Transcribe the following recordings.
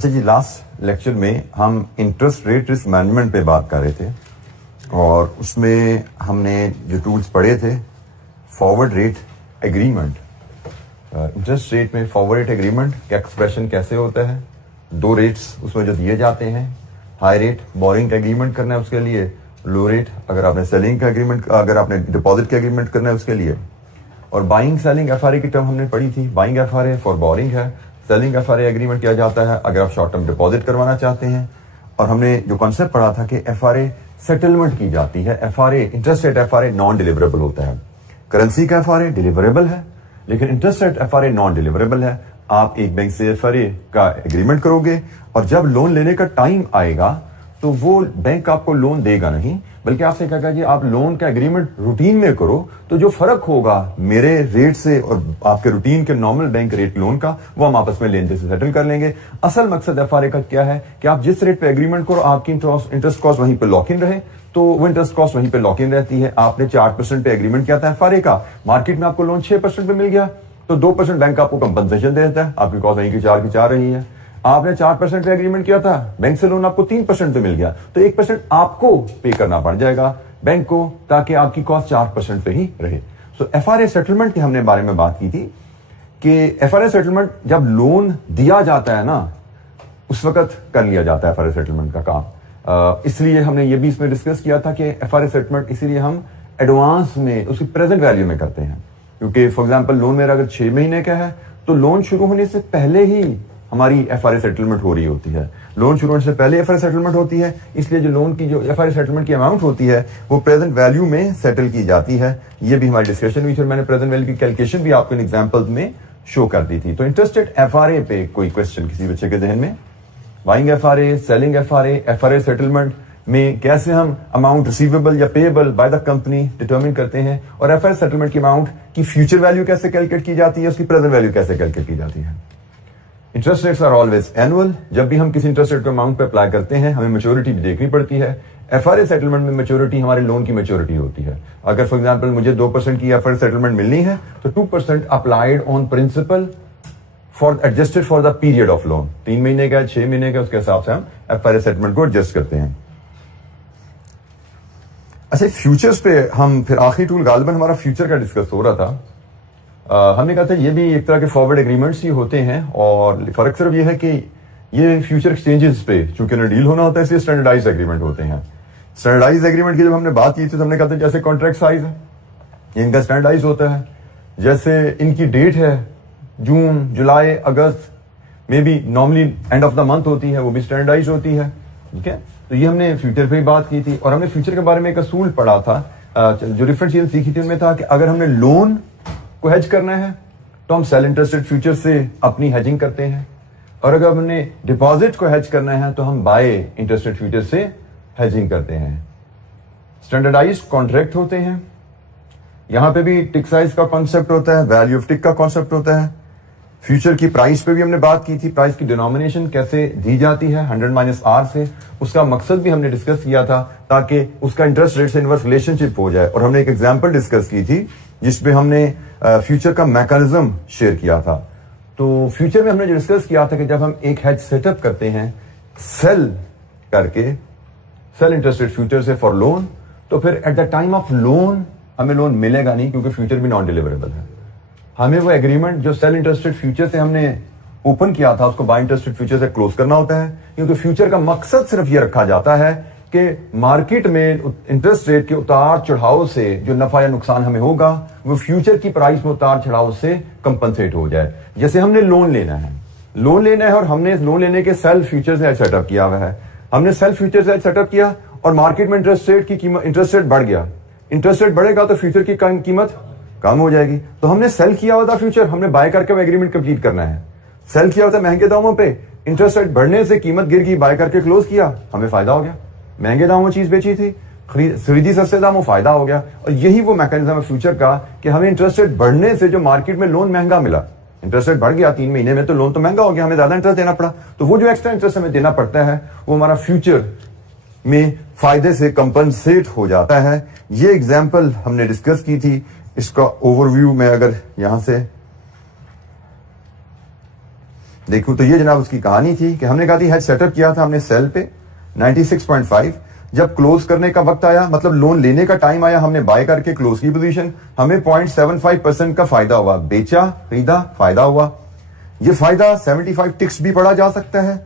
अच्छा जी, last lecture में हम इंटरेस्ट रेट रिस्क मैनेजमेंट पे बात कर रहे थे और उसमें हमने जो टूल्स पढ़े थे, forward rate agreement, interest rate में फॉरवर्ड रेट एग्रीमेंट का एक्सप्रेशन कैसे होता है, दो रेट्स उसमें जो दिए जाते हैं, हाई रेट बोरिंग का एग्रीमेंट करना है उसके लिए, लो रेट अगर आपने सेलिंग का एग्रीमेंट, अगर आपने डिपॉजिट का एग्रीमेंट करना है उसके लिए। और बाइंग सेलिंग एफआरए की टर्म हमने पढ़ी थी, बाइंग एफआरए फॉर बोरिंग है, सेलिंग एफआरए एग्रीमेंट किया जाता है अगर आप शॉर्ट टर्म डिपॉजिट करवाना चाहते हैं। और हमने जो कॉन्सेप्ट पढ़ा था कि एफआरए सेटलमेंट की जाती है, FRA interest rate FRA non deliverable होता है, करेंसी का एफआरए डिलीवरेबल है लेकिन interest rate FRA non deliverable है। आप एक बैंक से एफआरए का एग्रीमेंट करोगे और जब लोन लेने का टाइम आएगा तो वो बैंक आपको लोन देगा नहीं, बल्कि आपसे कहेगा जी आप लोन का एग्रीमेंट रूटीन में करो, तो जो फर्क होगा मेरे रेट से और आपके रूटीन के नॉर्मल बैंक रेट लोन का, वो हम आपस में लेन देन से सेटल कर लेंगे। असल मकसद एफआरए का क्या है कि आप जिस रेट पे एग्रीमेंट करो आपकी इंटरेस्ट कॉस्ट वहीं पे लॉक इन रहे, तो वो इंटरेस्ट कॉस्ट वहीं पे लॉक इन रहती है। आपने 4% पे एग्रीमेंट किया था एफआरए का, मार्केट में आपको लोन 6% पे मिल गया तो 2% बैंक आपको कंपनसेशन दे देता है, आपकी कॉस्ट वहीं की 4 की 4 रही है। आपने 4% पे एग्रीमेंट किया था, बैंक से लोन आपको 3% पे मिल गया तो 1% आपको पे करना पड़ जाएगा बैंक को, ताकि आपकी कॉस्ट 4% पे ही रहे। सो एफआरए सेटलमेंट के हमने बारे में बात की थी कि एफआरए सेटलमेंट जब लोन दिया जाता है ना उस वक्त कर लिया जाता है एफआरए सेटलमेंट का काम। इसलिए हमने ये भी इसमें डिस्कस किया था कि एफआरए सेटलमेंट इसीलिए हम एडवांस में उसकी प्रेजेंट वैल्यू में करते हैं, क्योंकि फॉर एग्जांपल लोन मेरा अगर 6 महीने का है तो लोन शुरू होने से पहले ही हमारी एफआरए सेटलमेंट हो रही होती है, लोन शुरू होने से पहले एफआरए सेटलमेंट होती है, इसलिए जो लोन की जो एफआरए सेटलमेंट की अमाउंट होती है वो प्रेजेंट वैल्यू में सेटल की जाती है। ये भी हमारी डिस्कशन हुई थी और मैंने प्रेजेंट वैल्यू की कैलकुलेशन भी आपको इन एग्जांपल्स में शो कर दी थी। तो इंटरेस्टेड एफआरए पे कोई क्वेश्चन किसी बच्चे के जहन में? Buying FRA, selling FRA, FRA settlement में कैसे हम अमाउंट रिसीवेबल या payable by the company determine करते हैं, और एफआरए सेटलमेंट की अमाउंट की फ्यूचर वैल्यू कैसे कैलकुलेट की जाती है, उसकी प्रेजेंट वैल्यू कैसे कैलकुलेट की जाती है। Interest rates are always annual, जब भी हम किसी इंटरेस्ट रेट को अमाउंट पे अप्लाई करते हैं हमें मैच्योरिटी भी देखनी पड़ती है। एफआरए सेटलमेंट में मैच्योरिटी हमारे लोन की मैच्योरिटी होती है। अगर फॉर एग्जांपल मुझे 2% की एफआरए सेटलमेंट मिलनी है तो 2% applied on principal for adjusted for the period of loan, 3 महीने का 6 महीने का, उसके हिसाब से हम एफआरए सेटलमेंट को एडजस्ट करते हैं। अच्छा, फ्यूचर्स पे हम फिर आखिरी टूल गालिबन हमारा फ्यूचर का डिस्कस हो रहा था। हमने कहा था ये भी एक तरह के फॉरवर्ड एग्रीमेंट्स ही होते हैं और फर्क सिर्फ ये है कि ये फ्यूचर एक्सचेंजेस पे चूंकि उन्हें डील होना होता है इसलिए स्टैंडर्डाइज एग्रीमेंट होते हैं। स्टैंडर्डाइज एग्रीमेंट की जब हमने बात की थी तो हमने कहा था जैसे कॉन्ट्रैक्ट साइज है इनका स्टैंडर्डाइज होता है, जैसे इनकी डेट है जून, जुलाई, अगस्त, may be normally end of the month होती है, वो भी स्टैंडर्डाइज होती है। ठीक है, तो ये हमने फ्यूचर पे ही बात की थी और हमने फ्यूचर के बारे में एक असूल पढ़ा था, जो डिफरेंट चीजें सीखी थी उनमें था कि अगर हमने लोन को हेज करना है तो हम सेल इंटरेस्टेड फ्यूचर से अपनी हेजिंग करते हैं, और अगर हमने डिपॉजिट को हेज करना है तो हम बाय इंटरेस्टेड फ्यूचर से हेजिंग करते हैं। स्टैंडर्डाइज्ड कॉन्ट्रैक्ट होते हैं, यहां पे भी टिक साइज का कॉन्सेप्ट होता है, वैल्यू ऑफ टिक का कॉन्सेप्ट होता है। फ्यूचर की प्राइस पे भी हमने बात की थी, प्राइस की डिनोमिनेशन कैसे दी जाती है 100 - R से, उसका मकसद भी हमने डिस्कस किया था ताकि उसका इंटरेस्ट रेट से इनवर्स रिलेशनशिप हो जाए। और हमने एक एग्जांपल डिस्कस की थी जिसपे हमने फ्यूचर का मैकेनिज्म शेयर किया था। तो फ्यूचर में हमने जो डिस्कस किया था कि जब हम एक हेज सेटअप करते हैं सेल करके, सेल इंटरेस्ट रेट फ्यूचर से फॉर लोन, तो फिर at the time of loan हमें लोन मिलेगा नहीं क्योंकि फ्यूचर भी नॉन डिलीवरेबल है। हमें वो एग्रीमेंट जो सेल इंटरेस्टेड फ्यूचर से हमने ओपन किया था उसको बाय इंटरेस्टेड फ्यूचर से क्लोज करना होता है, क्योंकि फ्यूचर का मकसद सिर्फ ये रखा जाता है कि मार्केट में इंटरेस्ट रेट के उतार चढ़ाव से जो नफा या नुकसान हमें होगा वो फ्यूचर की प्राइस में उतार चढ़ाव से कंपनसेट हो जाए। जैसे हमने लोन लेना है और हमने लोन लेने के सेल फ्यूचर से सेटअप किया हुआ है, हमने सेल फ्यूचर से सेटअप किया और मार्केट में इंटरेस्ट रेट की कीमत, इंटरेस्ट रेट बढ़ गया, इंटरेस्ट रेट बढ़ेगा तो फ्यूचर की कीमत कम हो जाएगी। तो हमने सेल किया हुआ था फ्यूचर, हमने बाय करके वो एग्रीमेंट कंप्लीट करना है। सेल किया हुआ था महंगे दामों पे, इंटरेस्ट रेट बढ़ने से कीमत गिर गई, बाय करके क्लोज किया, हमें फायदा हो गया। महंगे दामों में चीज बेची थी, खरीदी सस्ते दामों, फायदा हो गया। और यही वो मैकेनिज्म है फ्यूचर का कि हमें इंटरेस्ट रेट बढ़ने से जो मार्केट में लोन महंगा मिला, इंटरेस्ट रेट बढ़ गया 3 महीने में तो लोन तो महंगा हो गया, हमें ज्यादा इंटरेस्ट देना पड़ा, तो वो जो एक्स्ट्रा इंटरेस्ट हमें देना पड़ता है वो हमारा फ्यूचर में फायदे से कंपनसेट हो जाता है। ये एग्जाम्पल हमने डिस्कस की थी, इसका ओवरव्यू में अगर यहां से देखूं तो ये जनाब उसकी कहानी थी कि हमने कहा थी हेज सेटअप किया था हमने सेल पे 96.5, जब क्लोज करने का वक्त आया, मतलब लोन लेने का टाइम आया, हमने बाय करके क्लोज की पोजीशन, हमें 0.75% का फायदा हुआ, बेचा, खरीदा, फायदा हुआ। ये फायदा 75 टिक्स भी पढ़ा जा सकता है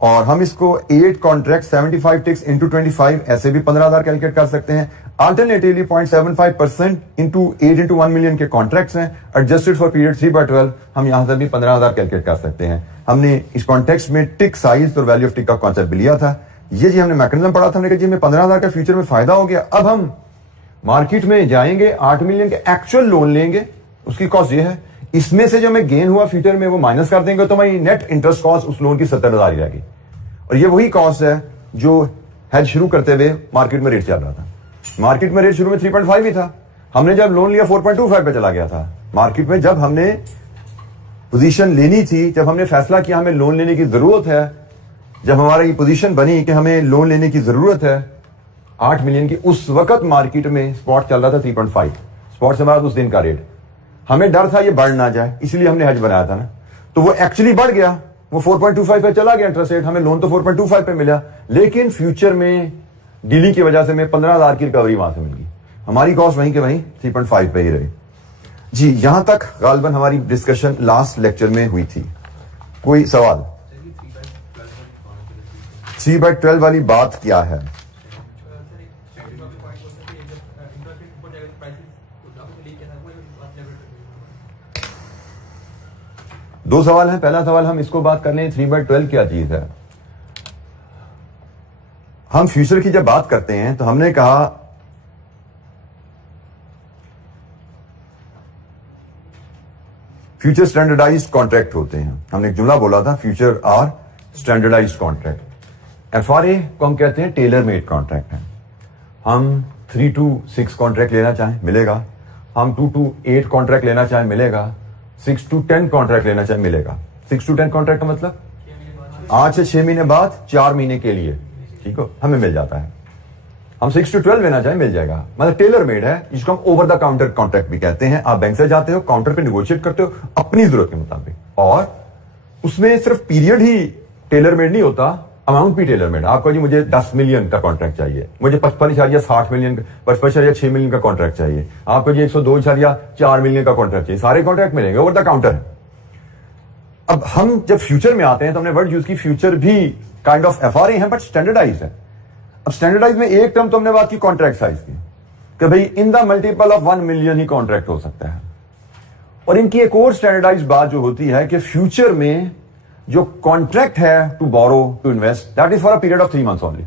और हम इसको 8 कॉन्ट्रैक्ट 75 टिक्स इंटू 25 ऐसे भी 15,000 कैलकुलेट कर सकते हैं। अल्टरनेटिवली 0.75% इंटू 8 इंटू 1 मिलियन के कॉन्ट्रैक्ट्स हैं, एडजस्टेड फॉर पीरियड 3/12, हम यहां से भी 15,000 कैलकुलेट कर सकते हैं। हमने इस कॉन्टेक्स्ट में टिक साइज और वैल्यू ऑफ टिक का कॉन्सेप्ट भी लिया था। ये जी हमने मैकेनिज्म पढ़ा था, हमने कहा जी हमें 15,000 का फ्यूचर में फायदा हो गया, अब हम मार्केट में जाएंगे 8 मिलियन के एक्चुअल लोन लेंगे, उसकी कॉस्ट ये है, इसमें से जो हमें गेन हुआ फ्यूचर में वो माइनस कर देंगे तो हमारी नेट इंटरेस्ट कॉस्ट उस लोन की 70,000 ही रहेगी। और ये वही कॉस्ट है जो हेज शुरू करते हुए मार्केट में रेट चल रहा था। मार्केट में रेट शुरू में 3.5 ही था, हमने जब लोन लिया 4.25 पे चला गया था। मार्केट में जब हमने पोजीशन लेनी थी, जब हमने फैसला किया हमें लोन लेने की जरूरत है, जब हमारी पोजीशन बनी कि हमें लोन लेने की जरूरत है 8 मिलियन की, उस वक्त मार्केट में स्पॉट चल रहा था 3.5, स्पॉट से हमारा उस दिन का रेट। हमें डर था ये बढ़ ना जाए, इसलिए हमने हेज बनाया था ना, तो वो एक्चुअली बढ़ गया, वो 4.25 पे चला गया इंटरेस्ट रेट, हमें लोन तो 4.25 पे मिला, लेकिन फ्यूचर में डीलिंग की वजह से हमें 15,000 की रिकवरी वहां से मिल गई, हमारी कॉस्ट वहीं के वहीं 3.5 पे ही रही। जी यहां तक गालिबन हमारी डिस्कशन लास्ट लेक्चर में हुई थी। कोई सवाल? 3/12 वाली बात क्या है? दो सवाल है। पहला सवाल हम इसको बात कर लें 3/12 क्या चीज है। हम फ्यूचर की जब बात करते हैं तो हमने कहा फ्यूचर स्टैंडर्डाइज्ड कॉन्ट्रैक्ट होते हैं, हमने एक जुमला बोला था future are standardised contract. FRA को हम कहते हैं टेलर मेड कॉन्ट्रैक्ट है। हम 3 to 6 कॉन्ट्रैक्ट लेना चाहें मिलेगा, हम 2 to 8 कॉन्ट्रैक्ट लेना चाहें मिलेगा, 6 to 10 कॉन्ट्रैक्ट लेना चाहे मिलेगा। 6 to 10 कॉन्ट्रैक्ट का मतलब 8 से 6 महीने बाद 4 महीने के लिए, ठीक हो, हमें मिल जाता है। हम 6 to 12 लेना चाहे मिल जाएगा, मतलब टेलर मेड है, जिसको हम ओवर द काउंटर कॉन्ट्रैक्ट भी कहते हैं। आप बैंक से जाते हो, काउंटर पे निगोशिएट करते हो अपनी जरूरत के मुताबिक, और उसमें सिर्फ पीरियड ही टेलर मेड नहीं होता, अमाउंट भी टेलर मेड। आपको जी मुझे 10 मिलियन का कॉन्ट्रैक्ट चाहिए, मुझे 55.60 मिलियन 55.6 मिलियन का कॉन्ट्रैक्ट चाहिए, आपको जी 102.4 मिलियन का कॉन्ट्रैक्ट चाहिए, सारे कॉन्ट्रैक्ट मिलेंगे, ओवर द काउंटर है। अब हम जब फ्यूचर में आते हैं तो हमने वर्ड यूज की, फ्यूचर भी काइंड ऑफ एफआरए है बट स्टैंडर्डाइज है। अब स्टैंडर्डाइज में एक टर्म तो हमने बात की कॉन्ट्रैक्ट साइज की, कि भाई in the multiple of 1 million he contract हो सकता है। और इनकी एक और स्टैंडर्डाइज बात जो होती है कि फ्यूचर में जो कॉन्ट्रैक्ट है to borrow to invest, that is for a period of 3 months only.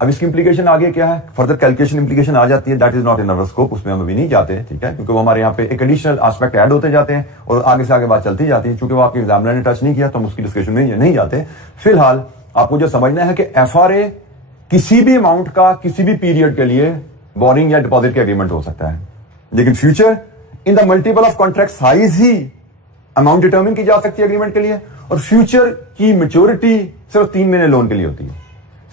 अब इसकी इंप्लीकेशन आगे क्या है, फर्दर कैलकुलेशन इंप्लीकेशन आ जाती है, that is not in our scope, उसमें हम अभी नहीं जाते, ठीक है, क्योंकि वो हमारे यहाँ पे एक एडिशनल एस्पेक्ट ऐड होते जाते हैं और आगे से आगे बात चलती जाती है। चूंकि वो आपके एग्जामिनर ने टच नहीं किया तो हम उसकी डिस्कशन में नहीं जाते। फिलहाल आपको जो समझना है कि एफआरए किसी भी अमाउंट का किसी भी पीरियड के लिए बोरिंग या डिपॉजिट के एग्रीमेंट हो सकता है, लेकिन in the multiple of contract size he amount determine की जा सकती है एग्रीमेंट के लिए। और फ्यूचर की मैच्योरिटी सिर्फ 3 महीने लोन के लिए होती है,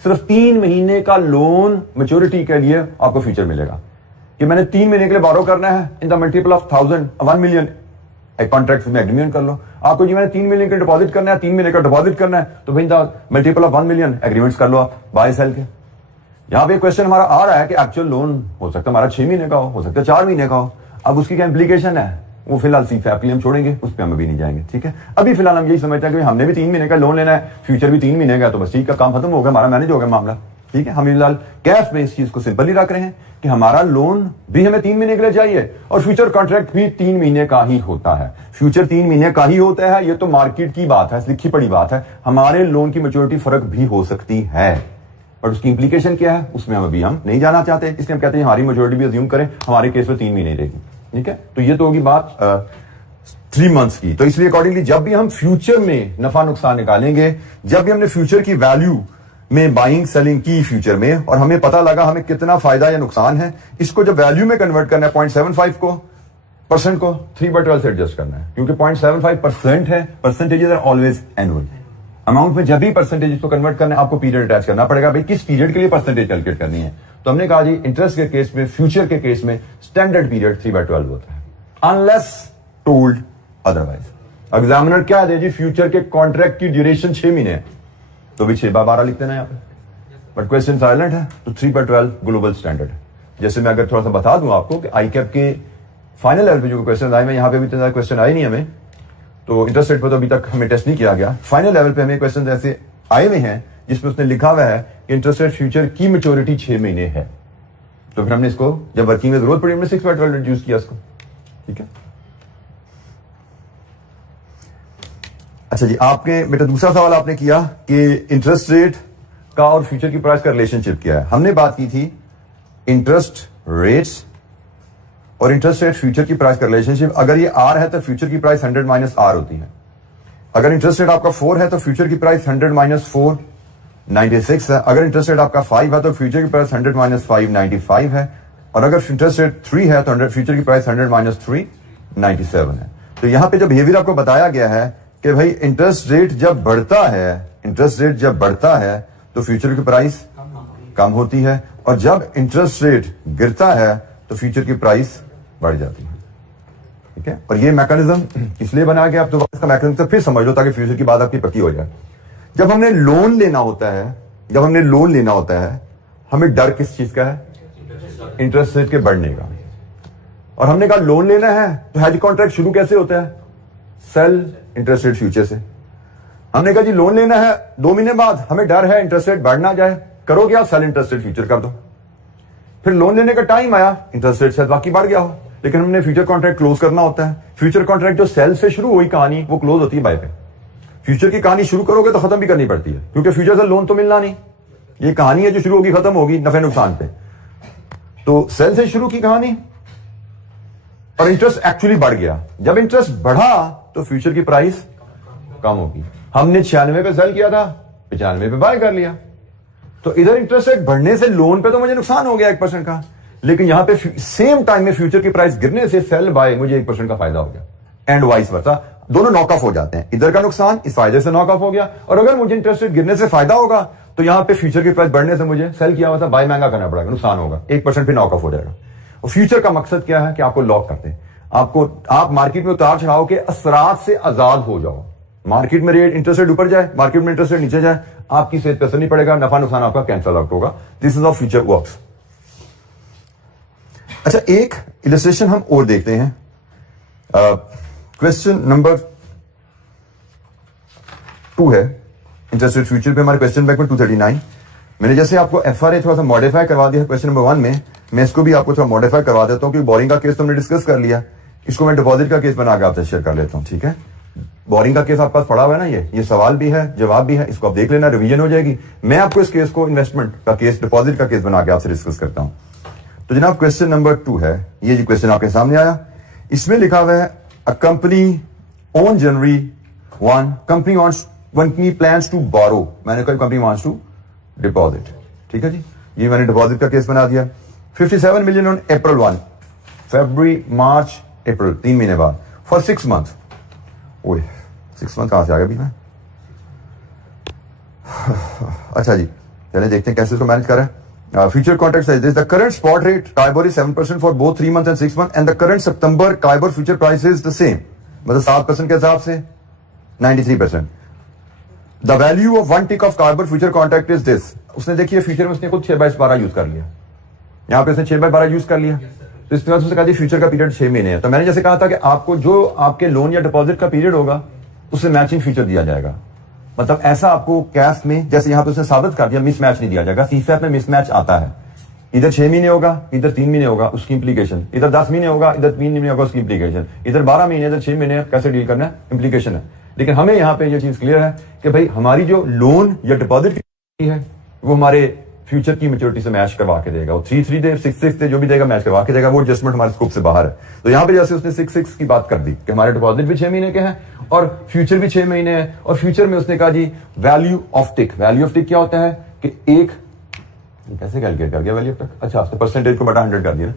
सिर्फ 3 महीने का लोन मैच्योरिटी के लिए आपको फ्यूचर मिलेगा कि मैंने 3 महीने के लिए बोरो करना है in the multiple of 1 million, एक कॉन्ट्रैक्ट में एग्रीमेंट कर लो। आपको जी मैंने 3 मिलियन का डिपॉजिट करना है, 3 महीने का डिपॉजिट करना है, तो भाई the multiple of 1 million agreements कर लो आप बाय सेल के। यहां पे क्वेश्चन हमारा आ रहा है कि एक्चुअल लोन हो सकता है हमारा 6 महीने का हो सकता है 4 महीने का हो, अब उसकी क्या इंप्लीकेशन है वो फिलहाल सीफैपली हम छोड़ेंगे, उस पर हम अभी नहीं जाएंगे, ठीक है। अभी फिलहाल हम यही समझते हैं कि हमने भी 3 महीने का लोन लेना है, फ्यूचर भी 3 महीने का, तो बस ठीक का काम खत्म हो गया, हमारा मैनेज हो गया मामला, ठीक है। हम फिलहाल कैफ में इस चीज को सिंपली रख रहे हैं कि हमारा लोन भी हमें 3 महीने के लिए चाहिए और फ्यूचर कॉन्ट्रैक्ट भी 3 महीने का ही होता है। फ्यूचर 3 महीने का ही होता है, ये तो मार्केट की बात है, लिखी पड़ी बात है। हमारे लोन की मैच्योरिटी फर्क भी हो सकती है, और उसकी इंप्लीकेशन क्या है उसमें हम नहीं जाना चाहते, इसलिए हम कहते हैं हमारी मैच्योरिटी भी अज्यूम करें, हमारे केस में 3 महीने रहेगी, ठीक है। तो ये तो होगी बात 3 months की। तो इसलिए अकॉर्डिंगली जब भी हम फ्यूचर में नफा नुकसान निकालेंगे, जब भी हमने फ्यूचर की वैल्यू में बाइंग सेलिंग की फ्यूचर में और हमें पता लगा हमें कितना फायदा या नुकसान है, इसको जब वैल्यू में कन्वर्ट करना है 0.75 को परसेंट को 3/12 से एडजस्ट करना है, क्योंकि 0.75% है, percentages are always annual. Amount में जब भी परसेंटेज को कन्वर्ट करना है आपको पीरियड अटैच करना पड़ेगा, भाई किस पीरियड के लिए परसेंटेज कैलकुलेट करनी है। तो हमने कहा जी इंटरेस्ट के केस में, फ्यूचर के केस में स्टैंडर्ड पीरियड 3/12 होता है, अनलेस टोल्ड अदरवाइज। एग्जामिनर क्या दे जी, फ्यूचर के कॉन्ट्रैक्ट की ड्यूरेशन 6 महीने है, तो भी 6/12 लिख देना यहाँ पे, बट क्वेश्चन साइलेंट है, तो 3/12 ग्लोबल स्टैंडर्ड है। जैसे मैं अगर थोड़ा सा बता दूं आपको कि आई कैप के फाइनल लेवल पे जो क्वेश्चन आए, मैं यहाँ पे भी इतना क्वेश्चन आए नहीं हमें, तो इंटरेस्ट रेट पर तो अभी तक हमें टेस्ट नहीं किया गया। फाइनल लेवल पे हमें क्वेश्चन ऐसे आए हुए हैं जिसमें उसने लिखा हुआ है कि इंटरेस्ट रेट फ्यूचर की मैच्योरिटी 6 महीने है, तो फिर हमने इसको जब वर्किंग में जरूरत पड़ी हमने 6/12 रिड्यूस किया इसको, ठीक है। अच्छा जी, आपने बेटा दूसरा सवाल आपने किया कि इंटरेस्ट रेट का और फ्यूचर की प्राइस का रिलेशनशिप क्या है। हमने बात की थी इंटरेस्ट रेट्स और इंटरेस्ट रेट फ्यूचर की प्राइस का रिलेशनशिप। अगर ये आर है तो फ्यूचर की प्राइस 100 माइनस आर होती है। अगर इंटरेस्ट रेट आपका 4 है तो फ्यूचर की प्राइस 100 माइनस 4 96 है। अगर इंटरेस्ट रेट आपका 5 है तो फ्यूचर की प्राइस 100 माइनस 5 95 है। और अगर इंटरेस्ट रेट 3 है तो फ्यूचर की प्राइस 100 माइनस 3 97 है। तो यहां पे जो बिहेवियर आपको बताया गया है कि भाई इंटरेस्ट रेट जब बढ़ता है तो फ्यूचर की प्राइस कम होती है, और जब इंटरेस्ट रेट गिरता है तो फ्यूचर की प्राइस बढ़ जाती है, ठीक है। और ये मैकेनिज्म इसलिए बनाया गया, आप तो इसका मैकेनिज्म फिर समझ लो ताकि फ्यूचर की बात आपकी पक्की हो जाए। जब हमने लोन लेना होता है, हमें डर किस चीज का है? इंटरेस्ट रेट के बढ़ने का। और हमने कहा लोन लेना है तो हेज कॉन्ट्रैक्ट शुरू कैसे होता है? सेल इंटरेस्ट रेट फ्यूचर से। हमने कहा जी लोन लेना है 2 महीने बाद, हमें डर है इंटरेस्ट रेट बढ़ ना जाए, करो क्या? सेल इंटरेस्ट रेट फ्यूचर कर दो। फिर लोन लेने का टाइम आया, इंटरेस्ट रेट शायद बाकी बढ़ गया हो, लेकिन हमने फ्यूचर कॉन्ट्रैक्ट क्लोज करना होता है। फ्यूचर कॉन्ट्रैक्ट जो सेल से शुरू हुई कहानी वो क्लोज होती है बाय पे। फ्यूचर की कहानी शुरू करोगे तो खत्म भी करनी पड़ती है, क्योंकि फ्यूचर से लोन तो मिलना नहीं। ये कहानी है जो शुरू होगी खत्म होगी नफे नुकसान पे। तो सेल से शुरू की कहानी और इंटरेस्ट एक्चुअली बढ़ गया। जब इंटरेस्ट बढ़ा तो फ्यूचर की प्राइस कम होगी। हमने 96 पे सेल किया था, 95 पे बाय कर लिया। तो इधर इंटरेस्ट रेट बढ़ने से लोन पे तो मुझे नुकसान हो गया 1% का, लेकिन यहां पे सेम टाइम में फ्यूचर की प्राइस गिरने से सेल बाय मुझे 1% का फायदा हो गया। एंड वाइस वर्सा, दोनों नॉक ऑफ हो जाते हैं। इधर का नुकसान इस फायदे से नॉक ऑफ हो गया, और अगर मुझे इंटरेस्ट रेट गिरने से फायदा होगा तो यहां पे फ्यूचर की प्राइस बढ़ने से मुझे सेल किया हुआ था बाय महंगा करना पड़ेगा, नुकसान होगा, 1% भी नॉक ऑफ हो जाएगा। और फ्यूचर का मकसद क्या है कि आपको लॉक करते हैं, आप मार्केट में उतार चढ़ाव के असरात से आजाद हो जाओ। मार्केट में रेट इंटरेस्ट रेट ऊपर जाए, मार्केट में इंटरेस्ट रेट नीचे जाए, आपकी सेहत पे असर नहीं पड़ेगा, नफा नुकसान आपका कैंसल आउट होगा। This is how future works. अच्छा, एक इलस्ट्रेशन हम और देखते हैं। क्वेश्चन नंबर 2 है इंटरेस्ट रेट फ्यूचर पे, हमारे क्वेश्चन बैंक में 239। मैंने जैसे आपको एफआरए थोड़ा सा मॉडिफाई करवा दिया क्वेश्चन नंबर 1 में, मैं इसको भी आपको थोड़ा मॉडिफाई करवा देता हूं, क्योंकि बोरिंग का केस तो हमने डिस्कस कर लिया, इसको मैं डिपॉजिट का केस बना के आपसे शेयर कर लेता हूं, ठीक है। बोरिंग का केस आपके पास पड़ा हुआ है ना, ये सवाल भी है जवाब भी है, इसको आप देख लेना, रिवीजन हो जाएगी। मैं आपको इस केस को इन्वेस्टमेंट का केस, डिपॉजिट का केस बना के आपसे डिस्कस करता हूं। तो जनाब क्वेश्चन नंबर 2 है, ये जो क्वेश्चन आपके सामने आया, इसमें लिखा हुआ है a company on January 1 company plans to borrow, मैंने कहा कंपनी वांट्स टू डिपॉजिट, ठीक है जी। ये मैंने डिपॉजिट का केस बना दिया। 57 मिलियन ऑन अप्रैल 1, फरवरी मार्च अप्रैल 3 महीने बाद, फॉर 6 मंथ। ओए 6 मंथ कहां से आ गया अभी मैं? अच्छा जी, चलिए देखते हैं कैसे इसको मैनेज कर रहे हैं। Future contract is the current spot rate KIBOR is 7% for both 3 month and 6 month, and the current September KIBOR future price is the same, मतलब 7% के हिसाब से 93%। The value of 1 tick of KIBOR future contract is this. उसने देखिए future में उसने खुद 6/12 use कर लिया, यहां पे उसने 6/12 यूज कर लिया, तो इसके बाद उसने कहा फ्यूचर का पीरियड 6 महीने है। तो मैंने जैसे कहा था कि आपको जो आपके लोन या डिपॉजिट का पीरियड होगा उससे मैचिंग फ्यूचर दिया जाएगा, मतलब ऐसा आपको कैश में जैसे यहां पे उसने साबित कर दिया मिसमैच नहीं दिया जाएगा। सीफैप में मिसमैच आता है, इधर 6 महीने होगा, इधर 3 महीने होगा, उसकी इंप्लीकेशन, इधर 10 महीने होगा, इधर 3 महीने होगा, उसकी इंप्लीकेशन, इधर 12 महीने, इधर 6 महीने, कैसे डील करना है, इंप्लीकेशन है। लेकिन हमें यहां पे ये चीज क्लियर है कि भाई हमारी जो लोन या डिपॉजिट है वो हमारे फ्यूचर की मैच्योरिटी से मैच करवा के देगा। वो 3 दे 6 दे जो भी देगा मैच करवा के देगा, वो एडजस्टमेंट हमारे स्कोप से बाहर है। तो यहां पे जैसे उसने 6 की बात कर दी कि हमारे डिपॉजिट भी 6 महीने के हैं और फ्यूचर भी 6 महीने है, और फ्यूचर में उसने कहा जी value of tick. Value of tick क्या होता है कि एक कैसे कैलकुलेट कर गया वैल्यू ऑफ टिक? अच्छा, उसने परसेंटेज को बटा 100 कर दिया।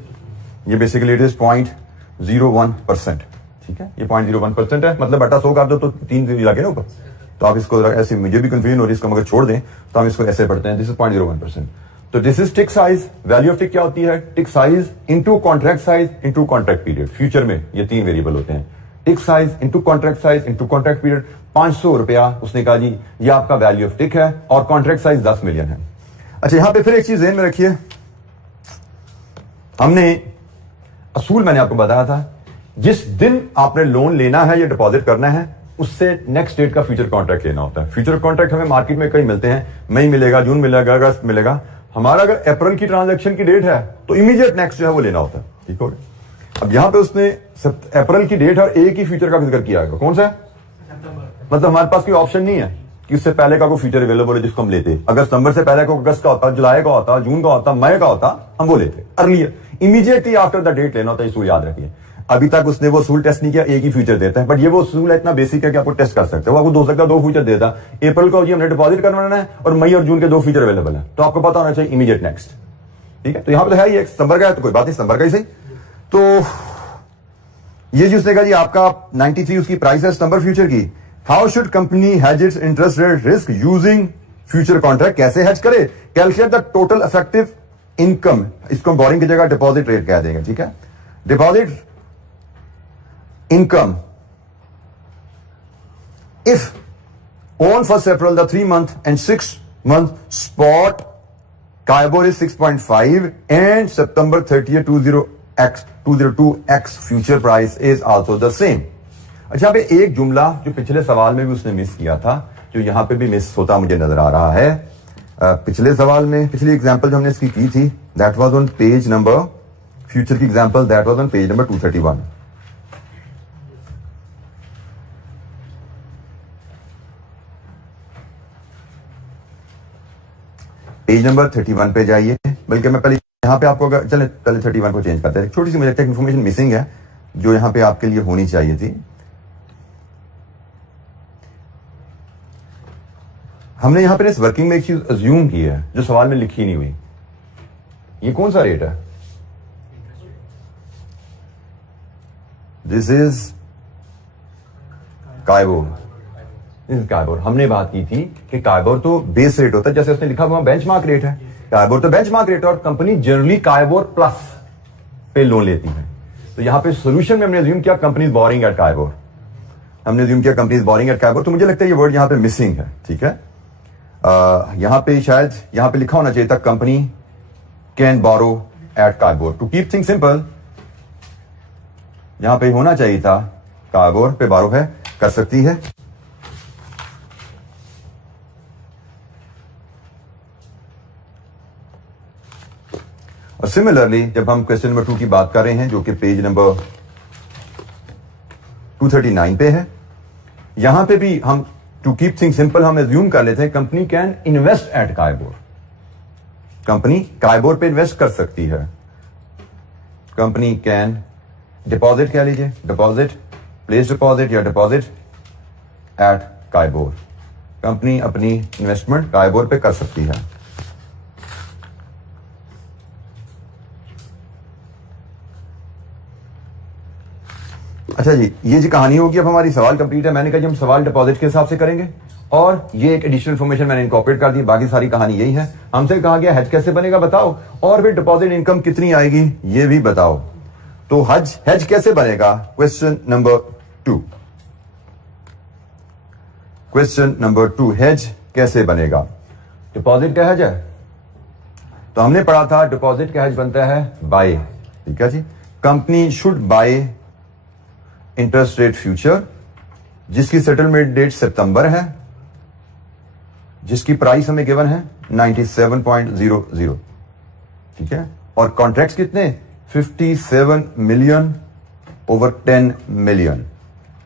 ये बेसिकली इट इज 0.01%, ठीक है। ये 0.01% है, मतलब बटा 100 कर दो तो 3 लगे ना ऊपर, तो आप इसको ऐसे, मुझे भी कंफ्यूजन हो रही है, इसको मगर छोड़ दें तो हम इसको ऐसे पढ़ते हैं, दिस इज 0.01%। तो this is tick size. Value of tick क्या होती है? Tick size into contract size into contract period. Future में ये 3 वेरिएबल होते हैं, tick size into contract size into contract period, 500 रुपया। उसने कहा जी ये आपका वैल्यू ऑफ टिक है और कॉन्ट्रैक्ट साइज 10 मिलियन है। अच्छा, यहां पे फिर एक चीज ध्यान में रखिए, हमने असूल मैंने आपको बताया था, जिस दिन आपने लोन लेना है या डिपॉजिट करना है उससे नेक्स्ट डेट का फ्यूचर कॉन्ट्रैक्ट लेना होता है। फ्यूचर कॉन्ट्रैक्ट हमें मार्केट में कई मिलते हैं, मई मिलेगा, जून मिलेगा, अगस्त मिलेगा। हमारा अगर अप्रैल की ट्रांजैक्शन की डेट है तो इमीडिएट नेक्स्ट जो है वो लेना होता है। ठीक हो गया। अब यहां पे उसने अप्रैल की डेट और एक ही फ्यूचर का जिक्र किया है, कौन सा है? मतलब हमारे पास कोई ऑप्शन नहीं है कि उससे पहले का कोई फ्यूचर अवेलेबल है जिसको हम लेते। अगर सितंबर से पहले को अगस्त का होता, जुलाई का होता, जून का होता, मई का होता, हम वो लेते। Earlier immediately after the date लेना होता है, इसको याद रखिए। अभी तक उसने वो असूल टेस्ट नहीं किया, एक ही फ्यूचर देता है, बट ये वो असूल है इतना बेसिक है कि आपको टेस्ट कर सकते हो। आपको 2 फ्यूचर देता, अप्रैल को जी हमने डिपॉजिट करवाना है और मई और जून के 2 फ्यूचर अवेलेबल है, तो आपको पता होना चाहिए इमीडिएट नेक्स्ट। ठीक है, तो यहां पर है ये सितंबर का है तो कोई बात नहीं, सितंबर का ही सही। तो ये जो उसने कहा जी आपका 93 उसकी प्राइस है सितंबर फ्यूचर की। How should company has its interest rate risk using future contract? कैसे हैज करे? Calculate the total effective income, इसको बोरिंग की जगह डिपॉजिट रेट कह देंगे। ठीक है, deposit income if on 1st April the 3-month and 6-month spot CIBOR is 6.5 and September 30th 202x future price is also the same। अच्छा, अब एक जुमला जो पिछले सवाल में भी उसने मिस किया था, जो यहां पे भी मिस होता मुझे नजर आ रहा है। पिछले सवाल में पिछली एग्जांपल जो हमने इसकी की थी, that was on page number, future की example that was on page number 231। Page number 31 पे जाइए, बल्कि मैं पहले यहां पे आपको अगर चले पहले 31 को चेंज करते हैं। छोटी सी मुझे लगता है इन्फॉर्मेशन मिसिंग है जो यहां पे आपके लिए होनी चाहिए थी। हमने यहां पे इस वर्किंग में एक चीज अज्यूम की है जो सवाल में लिखी नहीं हुई। ये कौन सा रेट है? This is KIBOR. काइबोर हमने बात की थी कि काइबोर तो बेस रेट होता है, जैसे उसने लिखा हुआ बेंचमार्क रेट है। काइबोर तो बेंचमार्क रेट है और कंपनी जनरली काइबोर प्लस पे लोन लेती है। तो यहां पे सॉल्यूशन में हमने अज्यूम किया company is borrowing at KIBOR, हमने अज्यूम किया company is borrowing at KIBOR. तो मुझे लगता है ये वर्ड यहां पे मिसिंग है। ठीक है, यहां पे शायद यहां पे लिखा होना चाहिए था company can borrow at KIBOR. To keep thing simple यहां पे होना चाहिए था काइबोर पे बोरो है, कर सकती है। और सिमिलरली जब हम क्वेश्चन नंबर 2 की बात कर रहे हैं जो कि पेज नंबर 239 पे है, यहां पे भी हम टू कीप थिंग सिंपल हम एज्यूम कर लेते हैं company can invest eight KIBOR. Company KIBOR पे इन्वेस्ट कर सकती है। कंपनी कैन डिपॉजिट कह लीजिए, डिपॉजिट प्लेस डिपॉजिट या डिपॉजिट एट काइबोर। कंपनी अपनी इन्वेस्टमेंट काइबोर पे कर सकती है। अच्छा जी, ये जी कहानी होगी। अब हमारी सवाल कंप्लीट है। मैंने कहा जी हम सवाल डिपॉजिट के हिसाब से करेंगे और ये एक एडिशनल इन्फॉर्मेशन मैंने इनकॉर्पोरेट कर दी। बाकी सारी कहानी यही है। हमसे कहा गया हेज कैसे बनेगा बताओ, और फिर डिपॉजिट इनकम कितनी आएगी ये भी बताओ। तो हेज कैसे बनेगा? Question number 2, question number 2, hedge कैसे बनेगा? डिपॉजिट का हेज है तो हमने पढ़ा था डिपॉजिट का हेज बनता है बाय। ठीक है जी, company should buy interest rate future जिसकी सेटलमेंट डेट सितंबर है, जिसकी प्राइस हमें गिवन है 97.00। ठीक है, और कॉन्ट्रैक्ट्स कितने? 57 मिलियन ओवर 10 मिलियन,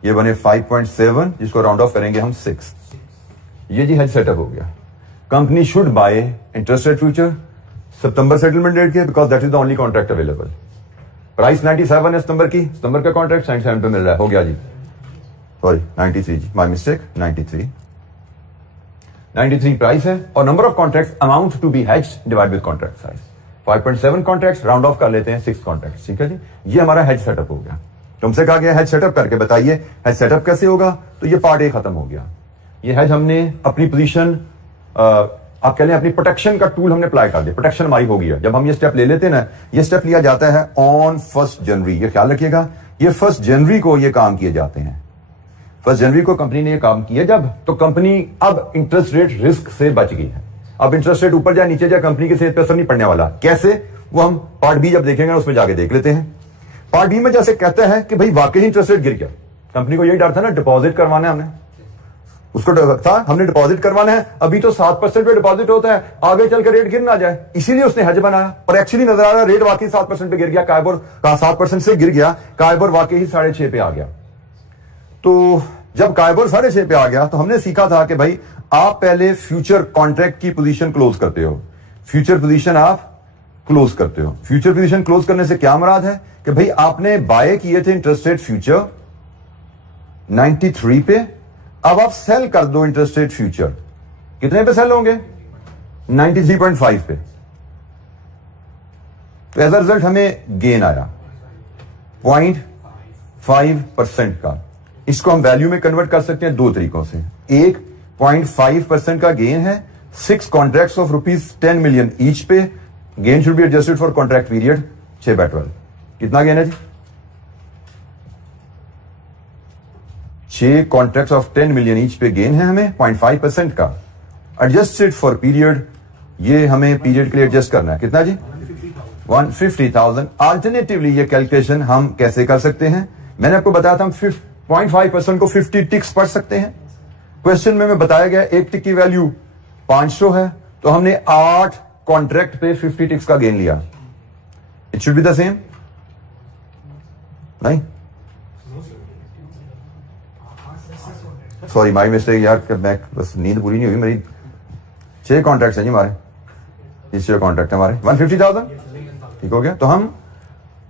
ये बने 5.7 जिसको राउंड ऑफ करेंगे हम 6। ये जी हेज सेटअप हो गया। Company should buy interest rate future सितंबर सेटलमेंट डेट के, because that is the only contract available. Price 97 है सितंबर की, सितंबर का कॉन्ट्रैक्ट 97 पे मिल रहा है। हो गया जी, सॉरी 93 जी, माय मिस्टेक, 93 प्राइस है और number of contracts amount to be hedged divide with contract size. 5.7 contracts, round off कर लेते हैं 6 कॉन्ट्रैक्ट्स। ठीक है जी, ये हमारा हेज सेटअप हो गया। तुमसे कहा गया हेज सेटअप करके बताइए हेज सेटअप कैसे होगा, तो ये पार्ट ए खत्म हो गया। ये हेज हमने अपनी पोजीशन आप कह लें अपनी प्रोटेक्शन का टूल हमने अप्लाई कर दिया, प्रोटेक्शन हमारी हो गई है। जब हम ये स्टेप ले लेते हैं ना, ये स्टेप लिया जाता है ऑन 1 जनवरी। ये ख्याल रखिएगा, ये 1 जनवरी को ये काम किए जाते हैं। 1 जनवरी को कंपनी ने ये काम किया जब, तो कंपनी अब इंटरेस्ट रेट रिस्क से बच गई है। अब इंटरेस्ट रेट ऊपर जाए नीचे जाए कंपनी के सेहत पे असर नहीं पड़ने वाला। कैसे, वो हम पार्ट बी जब देखेंगे उसमें जाके देख लेते हैं। पार्ट बी में जैसे कहता है कि भाई वाकई इंटरेस्ट रेट गिर गया, कंपनी को यही डर था ना, डिपॉजिट करवाना है हमने, उसको डर था हमने डिपॉजिट करवाना है, अभी तो 7% पे डिपॉजिट होता है, आगे चलकर रेट गिर ना जाए, इसीलिए उसने हेज बनाया। पर एक्चुअली नजर आ रहा रेट वाकई 7% पे गिर गया, काइबोर का 7% से गिर गया, काइबोर वाकई ही 6.5 पे आ गया। तो जब काइबोर 6.5 पे आ गया तो हमने सीखा था कि भाई आप पहले फ्यूचर कॉन्ट्रैक्ट की पोजीशन क्लोज करते हो, फ्यूचर पोजीशन आप क्लोज करते हो। फ्यूचर पोजीशन क्लोज करने से क्या मुराद है कि भाई आपने बाय किए थे इंटरेस्ट रेट फ्यूचर 93 पे, अब आप सेल कर दो इंटरेस्ट रेट फ्यूचर, कितने पे सेल होंगे, 93.5 पे। तो एज अ रिजल्ट हमें गेन आया 0.5% का। इसको हम वैल्यू में कन्वर्ट कर सकते हैं दो तरीकों से। एक 0.5% का गेन है 6 कॉन्ट्रैक्ट्स ऑफ ₹10 मिलियन ईच पे, gain should be adjusted for contract period 6/12। कितना गेन है जी, 6 कॉन्ट्रैक्ट्स ऑफ 10 मिलियन ईच पे गेन है हमें 0.5% का, एडजस्टेड फॉर पीरियड, ये हमें पीरियड के लिए एडजस्ट करना है। कितना जी, 150,000। अल्टरनेटिवली ये कैलकुलेशन हम कैसे कर सकते हैं, मैंने आपको बताया था हम 0.5% को 50 टिक्स पढ़ सकते हैं। क्वेश्चन में बताया गया एक टिक की वैल्यू 500 है, तो हमने 8 कॉन्ट्रैक्ट पे 50 टिक्स का गेन लिया। It should be the same, नहीं, सॉरी माई मिस्टेक यार, मैं बस नींद पूरी नहीं हुई मेरी। 6 कॉन्ट्रैक्ट है जी हमारे, ये 6 कॉन्ट्रैक्ट है हमारे, 150,000 ठीक हो गया। तो हम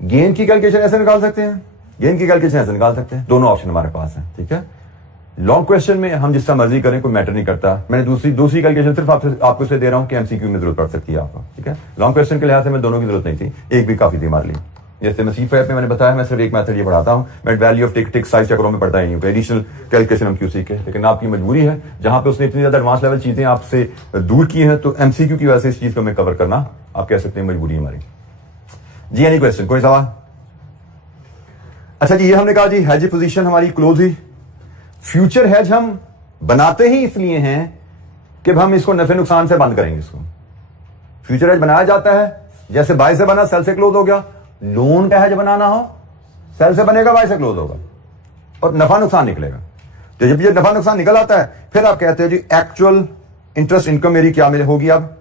गेन की कैलकुलेशन ऐसे निकाल सकते हैं, गेन की कैलकुलेशन ऐसे निकाल सकते हैं, दोनों ऑप्शन हमारे पास हैं, ठीक है। लॉन्ग क्वेश्चन में हम जिस तरह मर्जी करें कोई मैटर नहीं करता, मैंने दूसरी कैलकुलेशन सिर्फ आपको इसलिए दे रहा हूं कि एमसीक्यू में जरूरत पड़ सकती है आपको, ठीक है। लॉन्ग क्वेश्चन के लिहाज से मैं दोनों की जरूरत नहीं थी, एक भी काफी थी हमारे लिए। जैसे मैं C5 में मैंने बताया, मैं सिर्फ एक मेथड ये पढ़ाता हूं, मैं वैल्यू ऑफ टिक साइज चक्रों में पढ़ता ही नहीं हूं, एडिशनल कैलकुलेशन हम क्यों सीखे, लेकिन आपकी मजबूरी है, जहां पे उसने इतनी ज्यादा एडवांस लेवल चीजें आपसे दूर की हैं, तो एमसीक्यू की वजह से इस चीज को हमें कवर करना आप कह सकते हैं मजबूरी हमारी। जी एनी क्वेश्चन, कोई सवाल? अच्छा जी, ये हमने कहा जी हेज पोजीशन हमारी क्लोज हुई। फ्यूचर हेज हम बनाते ही इसलिए हैं कि हम इसको नफे नुकसान से बंद करेंगे। इसको फ्यूचर हेज बनाया जाता है, जैसे बाय से बना सेल से क्लोज हो गया, लोन का हेज बनाना हो सेल से बनेगा बाय से क्लोज होगा और नफा नुकसान निकलेगा। तो जब ये नफा नुकसान निकल आता है फिर आप कहते हैं जी एक्चुअल इंटरेस्ट इनकम मेरी क्या मिले होगी, अब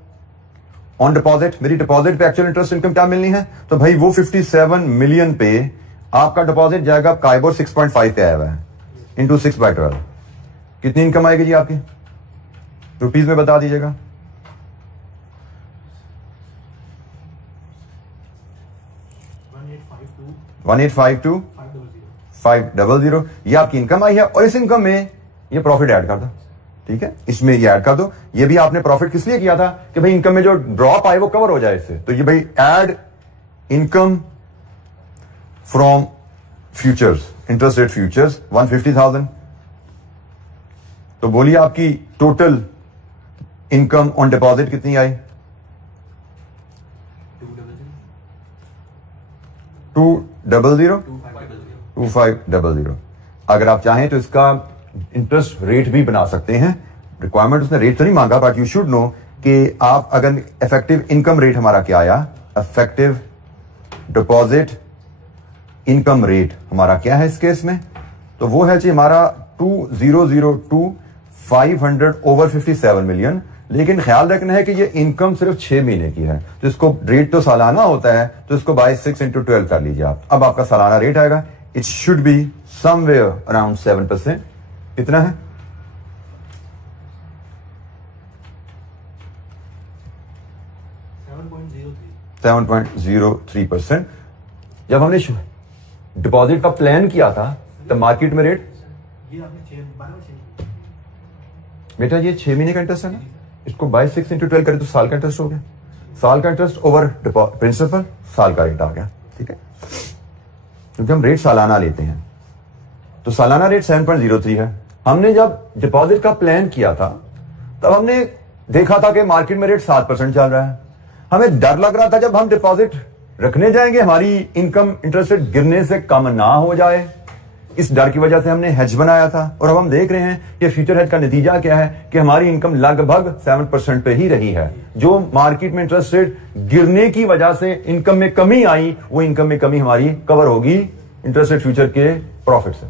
ऑन डिपॉजिट मेरी डिपॉजिट पे एक्चुअल इंटरेस्ट इनकम क्या मिलनी है, तो भाई वो 57 मिलियन पे आपका डिपॉजिट जाएगा, काइबोर 6.5 पे आया हुआ है, इंटू 6/12 कितनी इनकम आएगी जी आपकी, रुपीज में बता दीजिएगा। $1,852,500 ये आपकी इनकम आई है, और इस इनकम में ये प्रॉफिट ऐड कर दो, ठीक है, इसमें ये ऐड कर दो। ये भी आपने प्रॉफिट किस लिए किया था कि भाई इनकम में जो ड्रॉप आए वो कवर हो जाए इससे, तो ये भाई add income from futures, interest rate futures 150,000। तो बोलिए आपकी टोटल इनकम ऑन डिपॉजिट कितनी आई, 2500। अगर आप चाहें तो इसका इंटरेस्ट रेट भी बना सकते हैं, रिक्वायरमेंट उसने रेट तो नहीं मांगा, बट यू शुड नो कि आप अगर इफेक्टिव इनकम रेट हमारा क्या आया, इफेक्टिव डिपॉजिट इनकम रेट हमारा क्या है इस केस में, तो वो है जी हमारा 2002 ओवर 57 मिलियन। लेकिन ख्याल रखना है कि ये इनकम सिर्फ 6 महीने की है, तो इसको रेट तो सालाना होता है, तो इसको बाय 6 × 12 कर लीजिए आप। अब आपका सालाना रेट आएगा, it should be somewhere around 7%। कितना है, 7.03%। जब हमने डिपॉजिट का प्लान किया था तो मार्केट में रेट, बेटा ये 6 महीने का इंटरेस्ट है ना, इसको बाय 6 × 12 करें तो साल का इंटरेस्ट हो गया, साल का इंटरेस्ट ओवर प्रिंसिपल, साल का रेट आ गया, ठीक है, क्योंकि हम रेट सालाना लेते हैं। तो सालाना रेट 7.03 है। हमने जब डिपॉजिट का प्लान किया था तब हमने देखा था कि मार्केट में रेट 7% चल रहा है, हमें डर लग रहा था जब हम डिपॉजिट रखने जाएंगे हमारी इनकम इंटरेस्ट रेट गिरने से कम ना हो जाए, इस डर की वजह से हमने हेज बनाया था। और अब हम देख रहे हैं कि फ्यूचर हेज का नतीजा क्या है कि हमारी इनकम लगभग 7% पे ही रही है। जो मार्केट में इंटरेस्ट रेट गिरने की वजह से इनकम में कमी आई, वो इनकम में कमी हमारी कवर होगी इंटरेस्ट रेट फ्यूचर के प्रॉफिट से।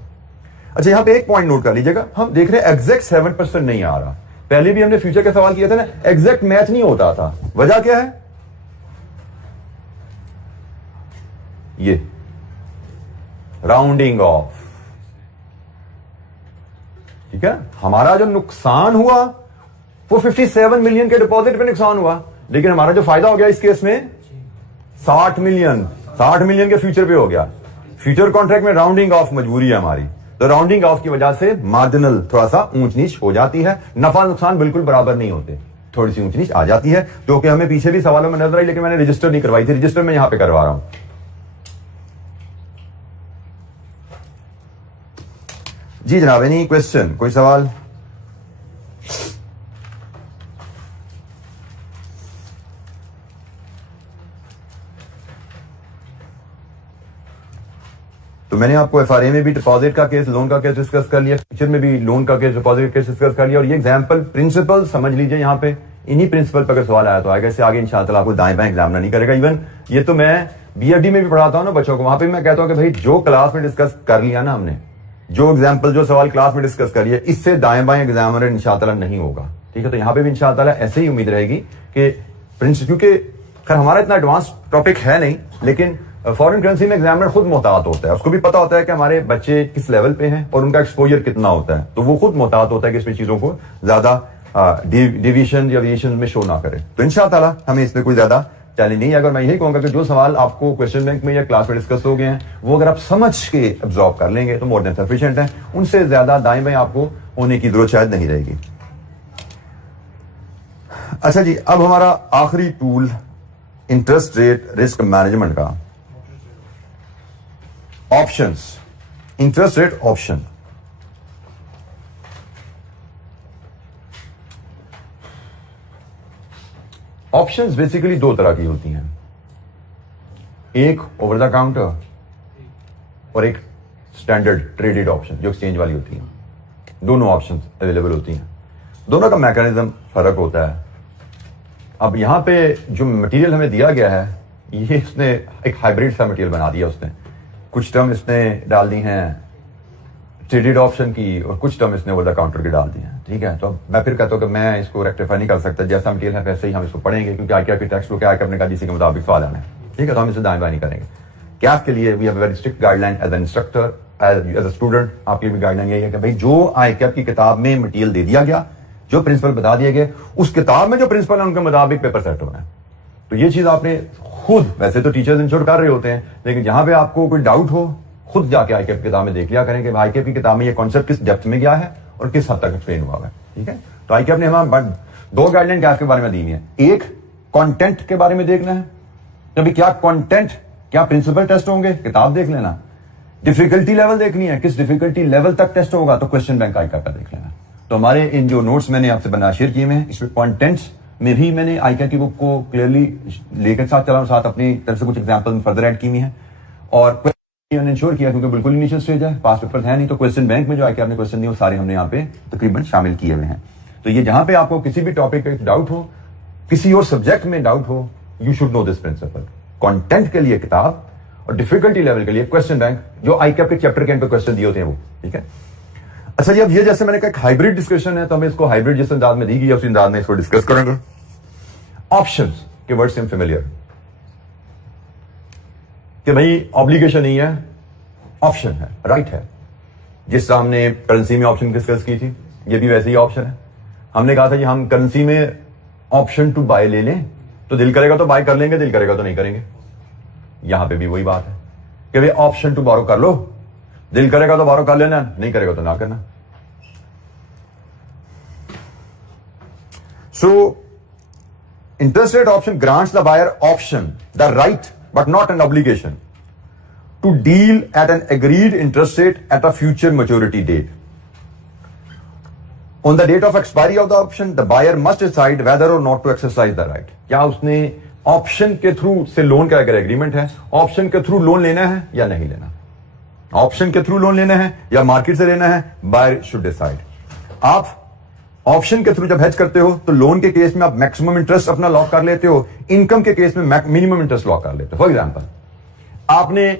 अच्छा, यहां पे एक पॉइंट नोट कर लीजिएगा, हम देख रहे हैं एग्जैक्ट 7% नहीं आ रहा। पहले भी हमने फ्यूचर का सवाल किया था ना, एग्जैक्ट मैच नहीं होता था। वजह क्या है? ये राउंडिंग ऑफ। ठीक है, हमारा जो नुकसान हुआ वो 57 मिलियन के डिपॉजिट पे नुकसान हुआ, लेकिन हमारा जो फायदा हो गया इस केस में 60 मिलियन के फ्यूचर पे हो गया। फ्यूचर कॉन्ट्रैक्ट में राउंडिंग ऑफ मजबूरी है हमारी, तो राउंडिंग ऑफ की वजह से मार्जिनल थोड़ा सा ऊंच नीच हो जाती है, नफा नुकसान बिल्कुल बराबर नहीं होते, थोड़ी सी ऊंच नीच आ जाती है, जो कि हमें पीछे भी सवालों में नजर आई, लेकिन मैंने रजिस्टर नहीं करवाई थी। रजिस्टर में यहां पे करवा रहा हूं। जी जनाब, एनी क्वेश्चन, कोई सवाल? तो मैंने आपको एफआरए में भी डिपॉजिट का केस, लोन का केस डिस्कस कर लिया, फ्यूचर में भी लोन का केस, डिपॉजिट का केस डिस्कस कर लिया। और ये एग्जांपल प्रिंसिपल समझ लीजिए, यहां पे इन्हीं प्रिंसिपल पर अगर सवाल आया तो आएगा, इससे आगे इंशाअल्लाह आपको दाएं बाएं एग्जामिनर नहीं करेगा। इवन ये तो मैं बीएफडी में भी पढ़ाता हूं ना बच्चों को, वहां पे मैं कहता हूं कि भाई जो क्लास में डिस्कस कर लिया ना हमने, जो एग्जाम्पल, जो सवाल क्लास में डिस्कस करिए, इससे दाएं बाएं एग्जामिनर इंशाअल्लाह नहीं होगा। ठीक है, तो यहां पे भी इंशाअल्लाह ऐसे ही उम्मीद रहेगी कि क्योंकि खैर हमारा इतना एडवांस टॉपिक है नहीं, लेकिन फॉरेन करेंसी में एग्जामिनर खुद मोहतात होता है, उसको भी पता होता है कि हमारे बच्चे किस लेवल पे हैं और उनका एक्सपोजर कितना होता है, तो वो खुद मोहतात होता है कि इसमें चीजों को ज्यादा डिविएशन या वेरिएशन में शो ना करे। तो इंशाअल्लाह हमें इसमें कोई ज्यादा चैलेंज नहीं है। अगर मैं यही कहूंगा कि जो सवाल आपको क्वेश्चन बैंक में या क्लास में डिस्कस हो गए हैं, वो अगर आप समझ के एब्जॉर्ब कर लेंगे तो मोर देन सफिशिएंट है, उनसे ज्यादा दाएं बाएं आपको होने की जरूरत शायद नहीं रहेगी। अच्छा जी, अब हमारा आखिरी tool interest rate risk management का, options, interest rate option. Options basically दो तरह की होती हैं, एक ओवर द काउंटर और एक स्टैंडर्ड ट्रेडेड ऑप्शन जो एक्सचेंज वाली होती हैं। दोनों ऑप्शंस अवेलेबल होती हैं, दोनों का मैकेनिज्म फर्क होता है। अब यहां पे जो मटेरियल हमें दिया गया है, ये इसने एक हाइब्रिड सा मटेरियल बना दिया, उसने कुछ टर्म इसने डाल दी हैं ट्रेडेड ऑप्शन की और कुछ टर्म इसने ओवर द काउंटर की डाल दी हैं। ठीक है, तो मैं फिर कहता हूं कि मैं इसको रेक्टिफाई नहीं कर सकता, जैसा मटेरियल है वैसे ही हम इसको पढ़ेंगे, क्योंकि आईकेएफ की टेक्स्ट बुक है, आईकेएफ ने कहा जिसी के मुताबिक सवाल आना है। ठीक है, तो हम इसे दाएं बाएं नहीं करेंगे। कैफ के लिए we have very strict guideline as an instructor, as a student आपके भी गाइडलाइन यही है कि भाई जो आईकेएफ की किताब में मटेरियल दे दिया गया, जो प्रिंसिपल बता दिए गए, उस किताब में जो प्रिंसिपल है उनके मुताबिक पेपर सेट होना है। तो ये चीज आपने खुद, वैसे तो टीचर्स इंश्योर कर रहे होते हैं, लेकिन जहां पे आपको कोई डाउट हो, खुद जाके आईकेएफ की किताब में देख लिया करें कि आईकेएफ की किताब में ये कॉन्सेप्ट किस डेप्थ में गया है और किस हद तक एक्सप्लेन हुआ है। ठीक है, तो आईकेएफ ने हमारा दो गाइडलाइन कैफ के बारे में दी है। एक कंटेंट के बारे में देखना है, कभी क्या कंटेंट, क्या प्रिंसिपल टेस्ट होंगे, किताब देख लेना। डिफिकल्टी लेवल देखनी है, किस डिफिकल्टी लेवल तक टेस्ट होगा, तो क्वेश्चन बैंक आईकेएफ का देख लेना। तो हमारे इन जो नोट्स मैंने आपसे बना शेयर किए हैं, इसमें कंटेंट्स में भी मैंने आईकेएफ की बुक को क्लियरली लेकर साथ चला, साथ अपनी तरफ से कुछ एग्जाम्पल फर्दर ऐड की हुई है। और मैंने इंश्योर किया, क्योंकि बिल्कुल इनिशियल स्टेज है, पास पेपर है नहीं, तो क्वेश्चन बैंक में जो आईकेएफ ने क्वेश्चन दिए वो सारे हमने यहाँ पे तकरीबन शामिल किए हुए हैं। तो ये जहां पे आपको किसी भी टॉपिक पे डाउट हो, किसी और सब्जेक्ट में डाउट हो, you should know this principle. Content के लिए किताब और डिफिकल्टी लेवल के लिए क्वेश्चन बैंक, जो आईकेएफ के चैप्टर के एंड पे क्वेश्चन दिए होते हैं वो। ठीक है, अच्छा जी, अब ये जैसे मैंने कहा एक हाइब्रिड डिस्कशन है, तो हमें इसको हाइब्रिड जिस अंदाज में दी गई है उस अंदाज में इसको डिस्कस करेंगे। ऑप्शंस के वर्ड से फेमिलियर कि भाई ऑब्लिगेशन नहीं है, ऑप्शन है, राइट है। जिस तरह हमने करेंसी में ऑप्शन डिस्कस की थी, ये भी वैसे ही ऑप्शन है। हमने कहा था कि हम करेंसी में ऑप्शन टू बाय ले लें, तो दिल करेगा तो बाय कर लेंगे, दिल करेगा तो नहीं करेंगे। यहां पे भी वही बात है कि भाई ऑप्शन टू बोरो कर लो, दिल करेगा तो बोरो कर लेना, नहीं करेगा तो ना करना। So interest rate option grants the buyer option, the right but not an obligation to deal at an agreed interest rate at a future maturity date. On the date of expiry of the option, the buyer must decide whether or not to exercise the right. क्या उसने option के through से loan का अगर agreement है, option के through loan लेना है या नहीं लेना, ऑप्शन के थ्रू लोन लेना है या मार्केट से लेना है, बायर शुड डिसाइड। आप ऑप्शन के थ्रू जब हेज करते हो तो लोन के केस में आप मैक्सिमम इंटरेस्ट अपना लॉक कर लेते हो, इनकम के केस में मिनिमम इंटरेस्ट लॉक कर लेते हो। फॉर एग्जांपल, आपने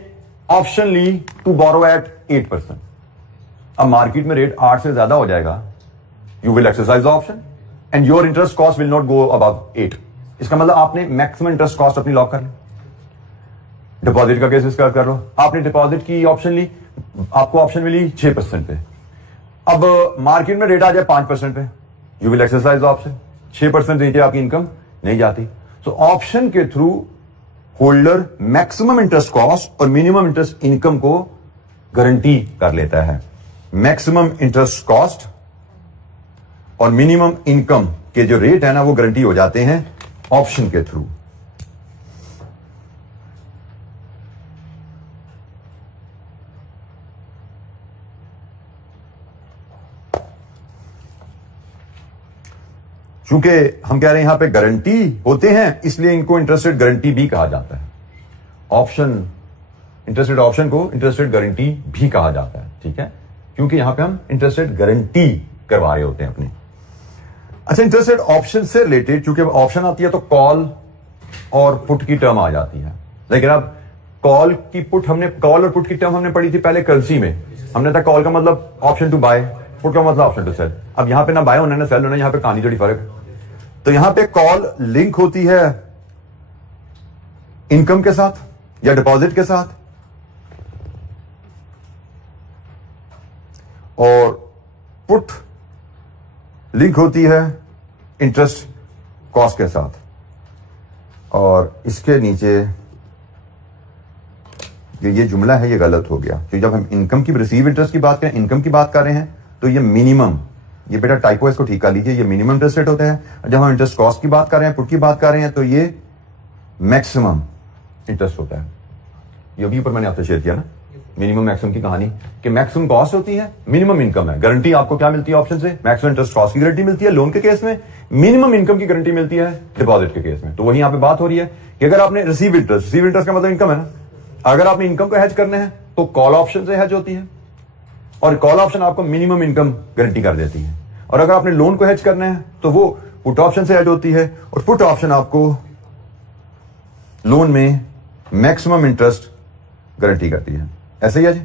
ऑप्शन ली टू बोरो एट 8%, अब मार्केट में रेट 8 से ज्यादा हो जाएगा, you will exercise the option and your interest cost will not go above 8। इसका मतलब आपने मैक्सिमम इंटरेस्ट कॉस्ट अपनी लॉक कर ली। डिपॉजिट का केस इसका कर लो, आपने डिपॉजिट की ऑप्शन ली, आपको ऑप्शन मिली 6% पे, अब मार्केट में रेट आ जाए 5% पे, you will exercise the option, 6% नीचे आपकी इनकम नहीं जाती। तो ऑप्शन के through holder maximum interest cost और मिनिमम इंटरेस्ट इनकम को गारंटी कर लेता है। मैक्सिमम इंटरेस्ट कॉस्ट और मिनिमम इनकम के जो रेट है ना, वो गारंटी हो जाते हैं ऑप्शन के थ्रू। चूंकि हम कह रहे हैं यहां पे गारंटी होते हैं, इसलिए इनको इंटरेस्ट रेट गारंटी भी कहा जाता है। ऑप्शन, इंटरेस्ट रेट ऑप्शन को इंटरेस्ट रेट गारंटी भी कहा जाता है, ठीक है, क्योंकि यहां पे हम इंटरेस्ट रेट गारंटी करवा रहे होते हैं अपनी। अच्छा, इंटरेस्ट रेट ऑप्शन से रिलेटेड, चूंकि ऑप्शन आती है तो कॉल और पुट की टर्म आ जाती है। लेकिन अब कॉल की पुट हमने, कॉल और पुट की टर्म हमने पढ़ी थी पहले करेंसी में। हमने था कॉल का मतलब ऑप्शन टू बाय, पुट का मतलब ऑप्शन टू सेल। अब यहां पे ना बाय होना ना सेल होना, यहां पे कहानी थोड़ी फर्क। तो यहां पे कॉल लिंक होती है इनकम के साथ या डिपॉजिट के साथ, और पुट लिंक होती है इंटरेस्ट कॉस्ट के साथ। और इसके नीचे ये जुमला है, ये गलत हो गया, क्योंकि जब हम इनकम की, रिसीव इंटरेस्ट की बात करें, इनकम की बात कर रहे हैं, तो ये मिनिमम, ये बेटा टाइपो, इसको ठीक कर लीजिए, ये मिनिमम इंटरेस्ट रेट होता है। जब हम इंटरेस्ट कॉस्ट की बात कर रहे हैं, पुट की बात कर रहे हैं, तो ये मैक्सिमम इंटरेस्ट होता है। ये भी ऊपर मैंने आपसे शेयर किया ना, मिनिमम मैक्सिमम की कहानी, कि मैक्सिमम कॉस्ट होती है, मिनिमम इनकम है। गारंटी आपको क्या मिलती है ऑप्शन से? मैक्सिमम इंटरेस्ट कॉस्ट की गारंटी मिलती है लोन के केस में, मिनिमम इनकम की गारंटी मिलती है डिपॉजिट के केस में। तो वही यहां पे बात हो रही है कि अगर आपने रिसीव इंटरेस्ट का मतलब इनकम है ना, अगर आपने इनकम को हेज करना है तो कॉल ऑप्शन से हेज होती है, और कॉल ऑप्शन आपको मिनिमम इनकम गारंटी कर देती है। और अगर आपने लोन को हेज करना है तो वो पुट ऑप्शन से हेज होती है, और पुट ऑप्शन आपको लोन में मैक्सिमम इंटरेस्ट गारंटी करती है। ऐसे ही है जी।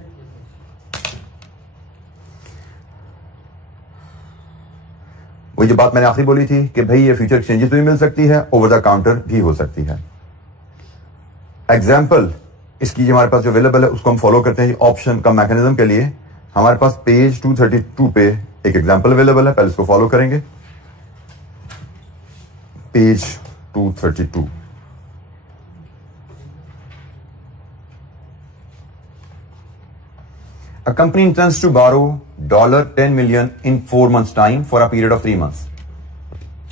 वही जो बात मैंने आखिरी बोली थी कि भाई ये फ्यूचर एक्सचेंजेस भी मिल सकती है, ओवर द काउंटर भी हो सकती है। एग्जाम्पल इसकी हमारे पास जो अवेलेबल है उसको हम फॉलो करते हैं। ऑप्शन का मैकेनिज्म के लिए हमारे पास पेज 232 पे एक एग्जाम्पल अवेलेबल है, पहले इसको फॉलो करेंगे। Page 232, A company intends to borrow $10 million in 4 months time for a period of 3 months.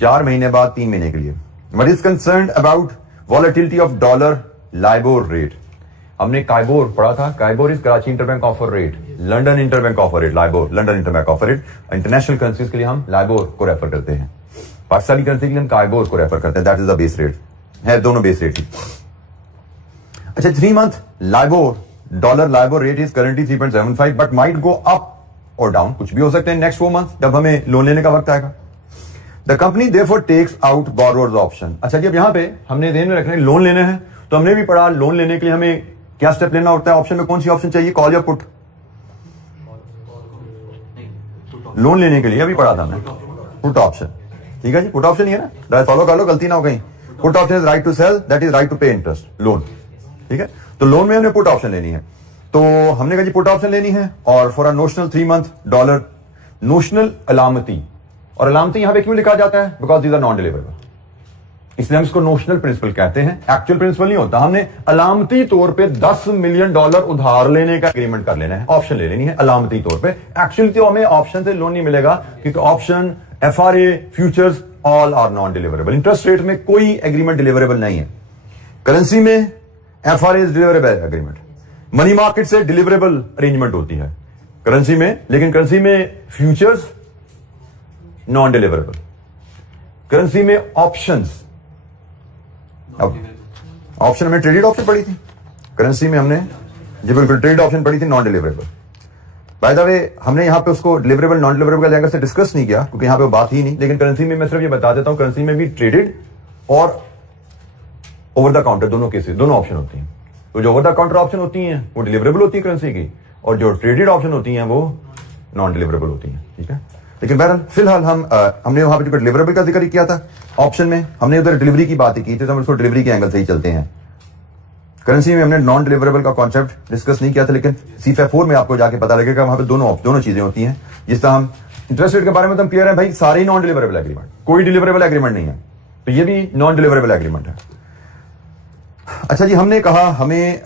4 महीने बाद 3 महीने के लिए। What is concerned about volatility of dollar LIBOR rate? हमने काइबोर पढ़ा था। KIBOR is Karachi interbank offer rate, London interbank offer rate, LIBOR London interbank offer rate. International currencies के लिए हम लाइबोर को रेफर करते हैं, पाकिस्तानी करेंसी के लिए हम काइबोर को रेफर करते हैं। That is the base rate है, दोनों बेस रेट ही। अच्छा, 3 month LIBOR, dollar LIBOR rate is currently 3.75 but might go up और डाउन, कुछ भी हो सकते हैं नेक्स्ट 4 मंथ जब हमें लोन लेने का वक्त आएगा। The company therefore takes out borrower's option. अच्छा जी, अब यहां पे हमने ध्यान में रखना है लोन लेना है, तो हमने भी पढ़ा लोन लेने के लिए हमें क्या स्टेप लेना होता है। ऑप्शन में कौन सी ऑप्शन चाहिए, कॉल या पुट? लोन लेने के लिए अभी पढ़ा था हमने पुट ऑप्शन, ठीक है जी। पुट ऑप्शन ही है ना, फॉलो कर लो, गलती ना हो कहीं। Put option is right to sell, that is right to pay interest, loan, ठीक है। तो लोन में हमने पुट ऑप्शन लेनी है, तो हमने कहा जी पुट ऑप्शन लेनी है, और for a notional 3 month dollar, notional अलामती। और अलामती यहां पे क्यों लिखा जाता है? Because these are non deliverable, इसलिए हम इसको नोशनल प्रिंसिपल कहते हैं, एक्चुअल प्रिंसिपल नहीं होता। हमने अलामती तौर पे $10 मिलियन उधार लेने का एग्रीमेंट कर लेना है, ऑप्शन ले लेनी है अलामती तौर पे। एक्चुअली तो हमें ऑप्शन से लोन नहीं मिलेगा, क्योंकि option, FRA, futures all are non deliverable. Interest rate में कोई एग्रीमेंट डिलीवरेबल नहीं है। करेंसी में FRA is deliverable agreement, money market से डिलीवरेबल अरेंजमेंट होती है करेंसी में, लेकिन करेंसी में फ्यूचर्स नॉन डिलीवरेबल, करेंसी में ऑप्शंस अब ऑप्शन हमने ट्रेडेड ऑप्शन पढ़ी थी, करेंसी में हमने जी बिल्कुल ट्रेडेड ऑप्शन पढ़ी थी, non deliverable. By the way हमने यहाँ पे उसको डिलीवरेबल नॉन डिलीवरेबल का एंगल से डिस्कस नहीं किया क्योंकि यहाँ पे बात ही नहीं, लेकिन करेंसी में मैं सिर्फ ये बता देता हूँ, करेंसी में भी ट्रेडेड और ओवर द काउंटर दोनों केसेस, दोनों ऑप्शन होती हैं। तो जो ओवर द काउंटर ऑप्शन होती हैं वो डिलीवरेबल होती है करेंसी की, और जो ट्रेडेड ऑप्शन होती हैं वो नॉन डिलीवरेबल होती हैं, ठीक है। लेकिन बहरहाल फिलहाल हमने वहां पर डिलीवरेबल का जिक्र किया था ऑप्शन में, हमने उधर डिलीवरी की बात की थी, तो हम उसको डिलीवरी के एंगल से ही चलते हैं। करेंसी में हमने नॉन डिलीवरेबल का कॉन्सेप्ट डिस्कस नहीं किया था, लेकिन C5 में आपको जाके पता लगेगा वहां पे दोनों चीजें होती हैं। जिस तरह हम इंटरेस्ट रेट के बारे में तो हम क्लियर है भाई, सारे ही नॉन डिलीवरेबल एग्रीमेंट, कोई डिलीवरेबल एग्रीमेंट नहीं है, तो ये भी नॉन डिलीवरेबल एग्रीमेंट है। अच्छा जी, हमने कहा हमें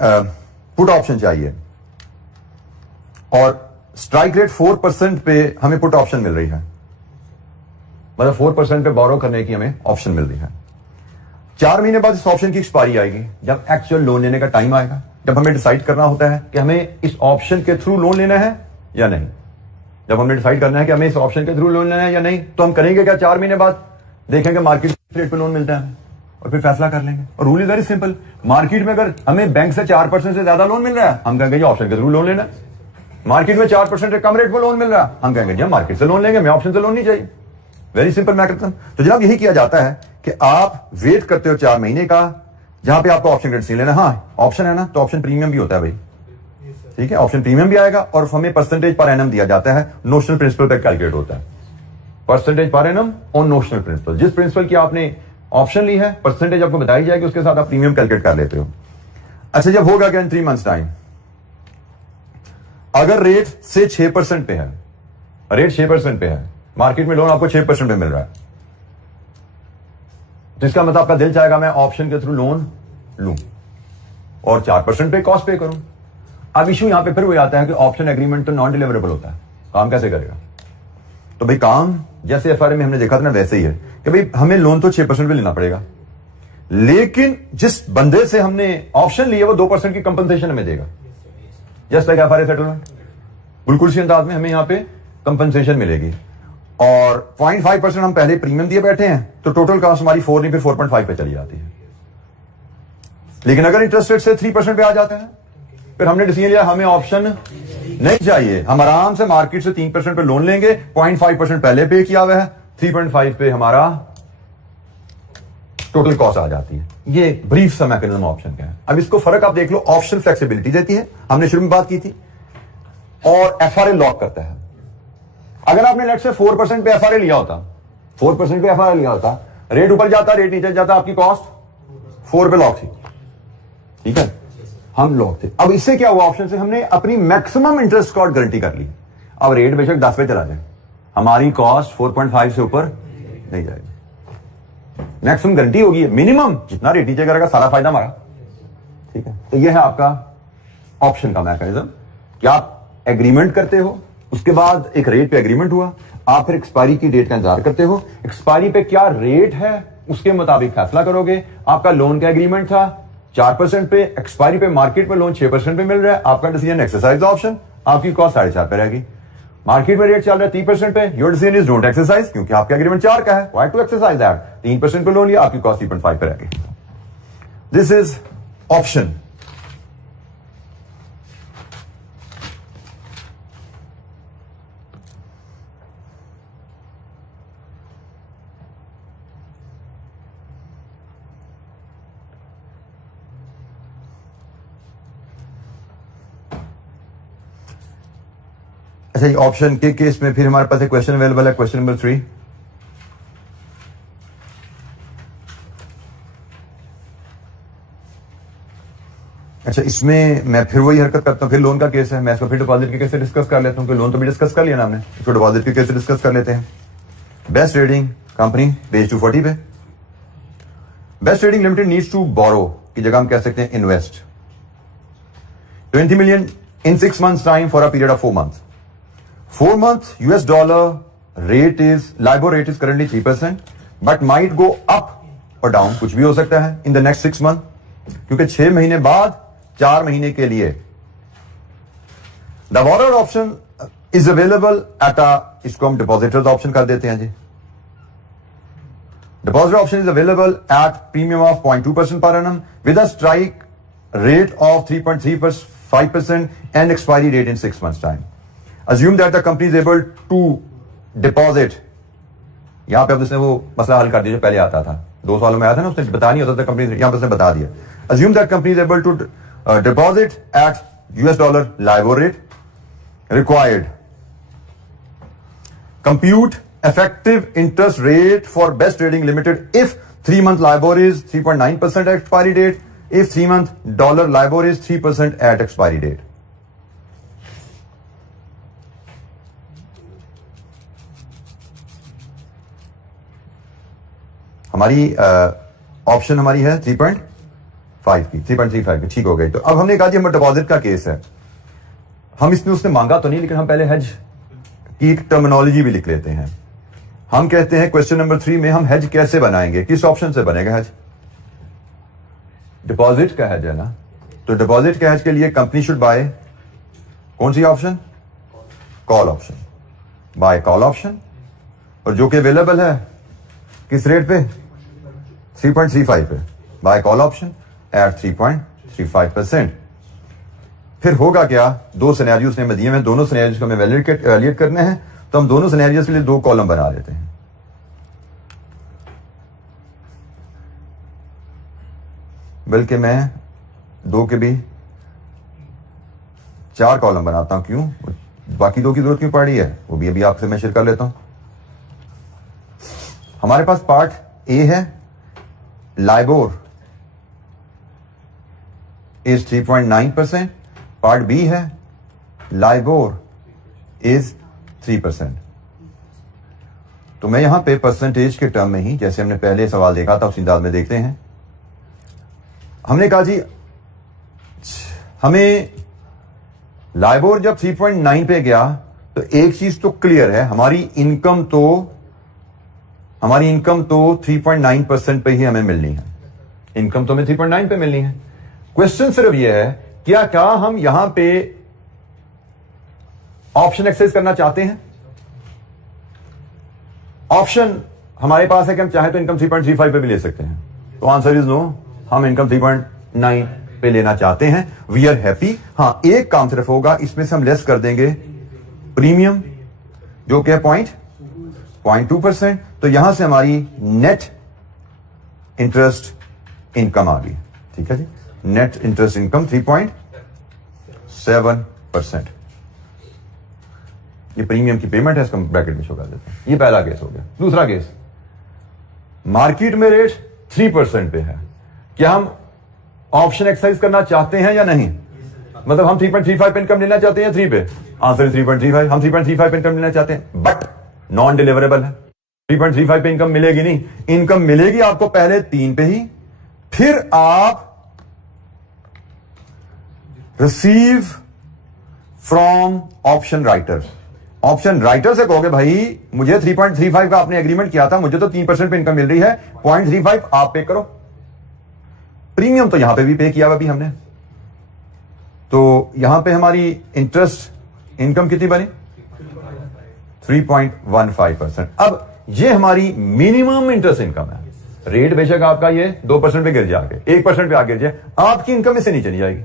पुट ऑप्शन चाहिए और स्ट्राइक रेट 4% पे हमें पुट ऑप्शन मिल रही है, मतलब 4% पे बोरो करने की हमें ऑप्शन मिल रही है। 4 महीने बाद इस ऑप्शन की एक्सपायरी आएगी, जब एक्चुअल लोन लेने का टाइम आएगा, जब हमें डिसाइड करना होता है कि हमें इस ऑप्शन के थ्रू लोन लेना है या नहीं। जब हमें डिसाइड करना है कि हमें इस ऑप्शन के थ्रू लोन लेना है या नहीं, तो हम करेंगे क्या, 4 महीने बाद देखेंगे मार्केट रेट पे लोन मिलता है और फिर फैसला कर लेंगे। और rule is very simple, market में अगर हमें बैंक से 4% से ज्यादा लोन मिल रहा है, हम कहेंगे ये ऑप्शन के थ्रू लोन लेना। मार्केट में 4% से कम रेट पर लोन मिल रहा है, हम कहेंगे जी मार्केट से लोन लेंगे, हमें ऑप्शन से लोन नहीं चाहिए। Very simple mechanism. तो जनाब यही किया जाता है कि आप वेट करते हो 4 महीने का, जहां पे आपको ऑप्शन क्रेडिट नहीं लेना। हाँ ऑप्शन है ना, तो ऑप्शन प्रीमियम भी होता है भाई, ठीक है, ऑप्शन प्रीमियम भी आएगा और हमें परसेंटेज पर एनम दिया जाता है, नोशनल प्रिंसिपल पे कैलकुलेट होता है, percentage per annum on notional principal. जिस प्रिंसिपल की आपने ऑप्शन ली है, परसेंटेज आपको बताई जाएगी, उसके साथ आप प्रीमियम कैलकुलेट कर लेते हो। अच्छा, जब होगा क्या इन 3 मंथ्स टाइम, अगर रेट से 6% पे है, रेट 6% पे है, मार्केट में लोन आपको 6% पे मिल रहा है, तो इसका मतलब आपका दिल चाहेगा मैं ऑप्शन के थ्रू लोन लूं और 4% पे कॉस्ट पे करूं। अब इशू यहां पे फिर वो आता है कि ऑप्शन एग्रीमेंट तो नॉन डिलीवरेबल होता है, काम कैसे करेगा। तो भाई काम जैसे FRA में हमने देखा था ना, वैसे ही है कि भाई हमें लोन तो 6% पे लेना पड़ेगा, लेकिन जिस बंदे से हमने ऑप्शन लिया वो 2% की कंपनसेशन हमें देगा, जस्ट लाइक FRA सेटलमेंट। बिल्कुल इसी अंदाज में हमें यहां पे कंपनसेशन मिलेगी और 0.5% हम पहले प्रीमियम दिए बैठे हैं, तो टोटल कॉस्ट हमारी 4 नहीं फिर 4.5 पे चली जाती है। लेकिन अगर इंटरेस्ट रेट से 3% पे आ जाता है, फिर हमने डिसीजन लिया हमें ऑप्शन नहीं चाहिए, हम आराम से मार्केट से 3% पे लोन लेंगे, 0.5% पहले पे किया हुआ है, 3.5 पे हमारा टोटल कॉस्ट आ जाती है। ये ब्रीफ सा मैकेनिज्म ऑप्शन का है। अब इसको फर्क आप देख लो, ऑप्शन फ्लेक्सिबिलिटी देती है, हमने शुरू में बात की थी, और FRA लॉक करता है। अगर आपने लेट से 4% पे FRA लिया होता, 4% पे FRA लिया होता, रेट ऊपर जाता रेट नीचे जाता, आपकी कॉस्ट 4 पे लॉक थी, ठीक है, हम लॉक थे। अब इससे क्या हुआ, ऑप्शन से हमने अपनी मैक्सिमम इंटरेस्ट कॉस्ट गारंटी कर ली। अब रेट बेशक 10 पे चला जाए, हमारी कॉस्ट 4.5 से ऊपर नहीं जाएगी, मैक्सिमम गारंटी होगी, मिनिमम जितना रेट नीचे करेगा सारा फायदा हमारा, ठीक है। तो यह है आपका ऑप्शन का मैकेनिज्म कि आप एग्रीमेंट करते हो, उसके बाद एक रेट पे एग्रीमेंट हुआ, आप फिर एक्सपायरी की डेट का इंतजार करते हो, एक्सपायरी पे क्या रेट है उसके मुताबिक फैसला करोगे। आपका लोन का एग्रीमेंट था 4% पे, एक्सपायरी पे मार्केट में लोन 6% पे मिल रहा है, आपका डिसीजन एक्सरसाइज द ऑप्शन, आपकी कॉस्ट 4.5 पे रहेगी। मार्केट में रेट चल रहा है 3% पे, your decision is don't exercise, क्योंकि आपका एग्रीमेंट 4 का है, व्हाई टू एक्सरसाइज दैट। 3% पे लोन लिया, आपकी कॉस्ट 3.5 पे रहेगी। This is option. अच्छा, ऑप्शन के केस में फिर हमारे पास एक क्वेश्चन अवेलेबल है, क्वेश्चन नंबर 3। अच्छा, इसमें मैं फिर वही हरकत करता हूं, फिर लोन का केस है, मैं इसको फिर डिपॉजिट के केस से डिस्कस कर लेता हूं, कि लोन तो भी डिस्कस कर लिया ना हमने, इसको डिपॉजिट के केस से डिस्कस कर लेते हैं। बेस्ट ट्रेडिंग कंपनी पेज 240 पे, best trading limited needs to borrow की जगह हम कह सकते हैं invest 20 million in 6 months time for a period of 4 months. 4 months US dollar rate is, LIBOR rate is currently 3%, but might go up or down, कुछ भी हो सकता है in the next 6 months, क्योंकि 6 महीने बाद 4 महीने के लिए the borrowed option is available at a, इसको हम डिपॉजिटर्स ऑप्शन कर देते हैं जी, Deposit option is available at premium of 0.2% per annum with a strike rate of 3.35% and expiry date in 6 months time. Assume that the company is able to deposit. यहां पे अब उसने वो मसला हल कर दिया जो पहले आता था, 2 सालों में आया था ना, उसने बता नहीं होता था कंपनी, यहां पे उसने बता दिया. Assume that company is able to deposit at $, LIBOR rate required. Compute effective interest rate for Best Trading Limited if 3-month LIBOR is 3.9% at expiry date, if 3-month dollar LIBOR is 3% at expiry date. हमारी option हमारी है 3.5 की, 3.35 की, ठीक हो गई. तो अब हमने कहा जी हम डिपॉजिट का केस है, हम इसमें उसने मांगा तो नहीं, लेकिन हम पहले हेज की एक टर्मिनोलॉजी भी लिख लेते हैं. हम कहते हैं क्वेश्चन नंबर 3 में हम हेज कैसे बनाएंगे, किस ऑप्शन से बनेगा हेज? डिपॉजिट का हेज है ना, तो डिपॉजिट का हेज के लिए कंपनी शुड बाय कौन सी option? Call option. Buy call option, और जो कि अवेलेबल है किस रेट पे? 3.35 पे. Buy call option at 3.35%. फिर होगा क्या? 2 सिनेरियोस ने हमें दिए हैं, दोनों सिनेरियोस को हमें वैलिडेट करने हैं, तो हम दोनों सिनेरियोस के लिए 2 कॉलम बना लेते हैं. बल्कि मैं 2 के भी 4 कॉलम बनाता हूं. क्यों? बाकी 2 की जरूरत क्यों पड़ी है, वो भी अभी आपसे मैं शेयर कर लेता हूं. हमारे पास पार्ट ए है, लाइबोर इज 3.9%. पार्ट बी है, लाइबोर इज 3%. तो मैं यहां पे परसेंटेज के टर्म में ही, जैसे हमने पहले सवाल देखा था उसी अंदाज में देखते हैं. हमने कहा जी हमें लाइबोर जब 3.9 पे गया तो एक चीज तो क्लियर है, हमारी इनकम तो 3.9% पे ही हमें मिलनी है. इनकम तो हमें 3.9 पे मिलनी है. क्वेश्चन सिर्फ यह है क्या हम यहां पे ऑप्शन एक्सरसाइज करना चाहते हैं? ऑप्शन हमारे पास है कि हम चाहे तो इनकम 3.35 पे भी ले सकते हैं. तो आंसर इज नो, हम इनकम 3.9 पे लेना चाहते हैं. We are happy. हां, एक काम सिर्फ होगा, इसमें से हम लेस कर देंगे प्रीमियम जो कि 0.2%. तो यहां से हमारी नेट इंटरेस्ट इनकम आ गई. ठीक है जी, नेट इंटरेस्ट इनकम 3.7%. ये प्रीमियम की पेमेंट है, इसको ब्रैकेट में शो कर देते हैं. ये पहला केस हो गया. दूसरा केस, मार्केट में रेट 3% पे है. क्या हम ऑप्शन एक्सरसाइज करना चाहते हैं या नहीं? मतलब हम 3.35 पे इनकम लेना चाहते हैं 3 पे. आंसर 3.35. हम 3.35 पे इनकम लेना चाहते हैं, बट नॉन डिलीवरेबल है. 3.35 पे इनकम मिलेगी नहीं. इनकम मिलेगी आपको पहले 3 पे ही, फिर आप receive from option writer. Option writer से कहोगे भाई मुझे 3.35 का आपने एग्रीमेंट किया था, मुझे तो 3% पे इनकम मिल रही है, 0.35 आप पे करो. प्रीमियम तो यहां पे भी पे किया अभी हमने, तो यहां पे हमारी इंटरेस्ट इनकम कितनी बनी? 3.15%. अब ये हमारी मिनिमम इंटरेस्ट इनकम है. रेट बेशक आपका ये 2% पे गिर जाए, 1% पे आगे गिर जाए, आपकी इनकम इससे नीचे नहीं जाएगी.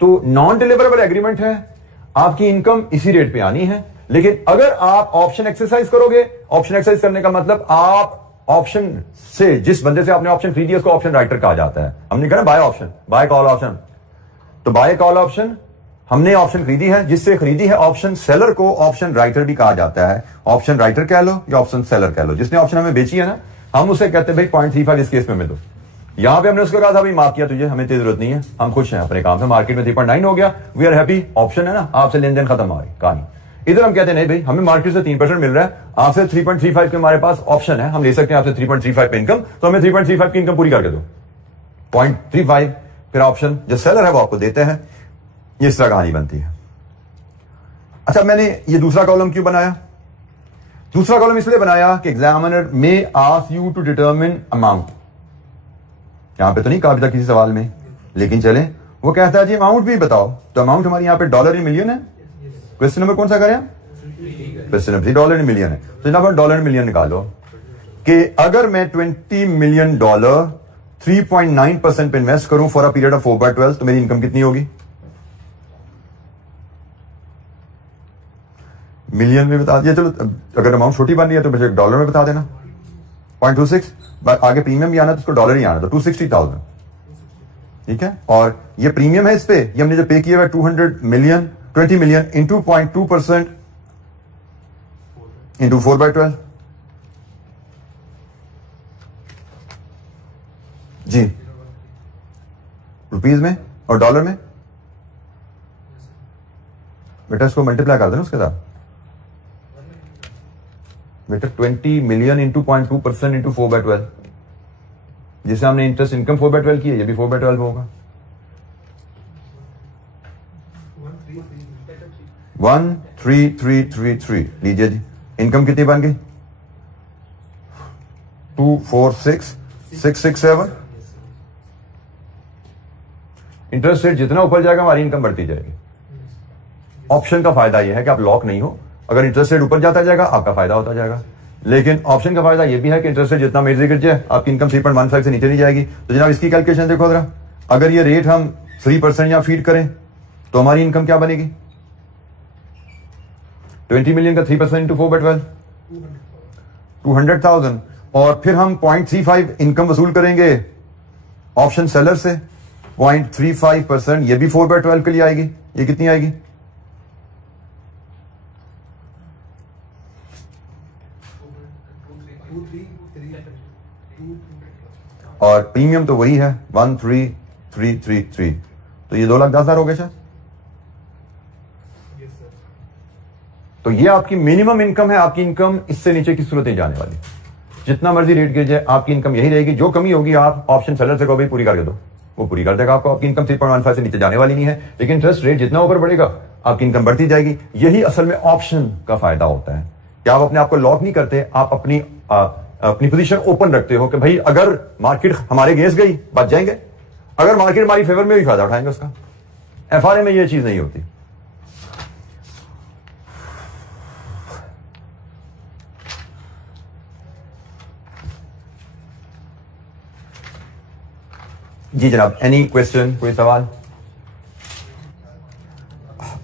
तो नॉन डिलीवरेबल एग्रीमेंट है, आपकी इनकम इसी रेट पे आनी है. लेकिन अगर आप ऑप्शन एक्सरसाइज करोगे, ऑप्शन एक्सरसाइज करने का मतलब आप ऑप्शन से, जिस बंदे से आपने ऑप्शन खरीदी उसको ऑप्शन राइटर कहा जाता है. हमने कहा buy option, buy call option. तो बाय कॉल ऑप्शन हमने ऑप्शन खरीदी है, जिससे खरीदी है ऑप्शन सेलर को ऑप्शन राइटर भी कहा जाता है. ऑप्शन राइटर कह लो या ऑप्शन सेलर कह लो, जिसने ऑप्शन हमें बेची है ना, हम उसे कहते हैं भाई 0.35 इस केस में मिल दो. यहां पे हमने उसको कहा था भाई माफ किया तुझे, हमें तेरी जरूरत नहीं है, हम खुश हैं अपने काम से, मार्केट में 3.9 हो गया, वी आर हैप्पी. ऑप्शन है ना, आपसे लेन देन खत्म हो गई कहानी. इधर हम कहते हैं नहीं भाई हमें मार्केट से 3% मिल रहा है, आपसे 3.35 के हमारे पास ऑप्शन है, हम ले सकते हैं आपसे 3.35 पे इनकम, तो हमें 3.35 की इनकम पूरी करके दो. 0.35 फिर ऑप्शन जो सेलर है वो आपको देते हैं. ये इस तरह कहानी बनती है. अच्छा, मैंने ये दूसरा कॉलम क्यों बनाया? दूसरा कॉलम इसलिए बनाया कि examiner may ask you to determine amount. यहां पे तो नहीं कहा अभी तक किसी सवाल में, लेकिन चले वो कहता है जी अमाउंट भी बताओ. तो अमाउंट हमारी यहां पे डॉलर इन मिलियन है. क्वेश्चन नंबर कौन सा करें? क्वेश्चन नंबर $3 इन मिलियन है. तो जनाब डॉलर इन मिलियन निकालो. कि अगर मैं $20 मिलियन 3.9% पे इन्वेस्ट करूं फॉर अ पीरियड ऑफ 4/12 तो मेरी इनकम कितनी होगी? मिलियन में बता दिया, चलो अगर अमाउंट छोटी बन रही है तो मुझे डॉलर में बता देना। 0.26, आगे प्रीमियम भी आना तो उसको डॉलर ही आना था, 260,000, ठीक है। और ये प्रीमियम है इस पे, ये हमने जो पे किया हुआ 20 मिलियन इंटू 0.2% इंटू 4/12 जी, रुपीज में और डॉलर में। बेटा इसको मल्टीप्लाई कर देना उसके साथ बेटा, 20 मिलियन इंटू 0.2% इंटू 4/12, जिसे हमने इंटरेस्ट इनकम 4/12 की है, ये भी 4/12 में होगा। 13333 लीजिए जी, इनकम कितनी बन गई? 246667। इंटरेस्ट रेट जितना ऊपर जाएगा हमारी इनकम बढ़ती जाएगी। ऑप्शन का फायदा यह है कि आप लॉक नहीं हो, अगर इंटरेस्ट रेट ऊपर जाता जाएगा आपका फायदा होता जाएगा। लेकिन ऑप्शन का फायदा यह भी है कि इंटरेस्ट रेट जितना मर्जी गिर जाए आपकी इनकम 3.15 से नीचे नहीं जाएगी। तो जनाब इसकी कैलकुलेशन देखो जरा, अगर ये रेट हम 3% या फीड करें तो हमारी इनकम क्या बनेगी? 20 मिलियन का 3% इंटू 4/12 200,000, और फिर हम 0.35 इनकम वसूल करेंगे ऑप्शन सेलर से, 0.35%, ये भी 4/12 के लिए आएगी। ये कितनी आएगी? और प्रीमियम तो वही है 13333, तो ये 2,10,000 हो गए सर। तो ये आपकी मिनिमम इनकम है, आपकी इनकम इससे नीचे की सूरत नहीं जाने वाली। जितना मर्जी रेट गिर जाए आपकी इनकम यही रहेगी। जो कमी होगी आप ऑप्शन सेलर से कहो भाई पूरी करके दो, वो पूरी कर देगा आपको। आपकी इनकम 3.15 से नीचे जाने वाली नहीं है, लेकिन इंटरेस्ट रेट जितना ऊपर बढ़ेगा आपकी इनकम बढ़ती जाएगी। यही असल में ऑप्शन का फायदा होता है कि आप अपने आप को लॉक नहीं करते, आप अपनी पोजीशन ओपन रखते हो कि भाई अगर मार्केट हमारे अगेंस्ट गई बच जाएंगे, अगर मार्केट हमारी फेवर में भी फायदा उठाएंगे उसका। एफआरए में यह चीज नहीं होती। जी जनाब, एनी क्वेश्चन, कोई सवाल?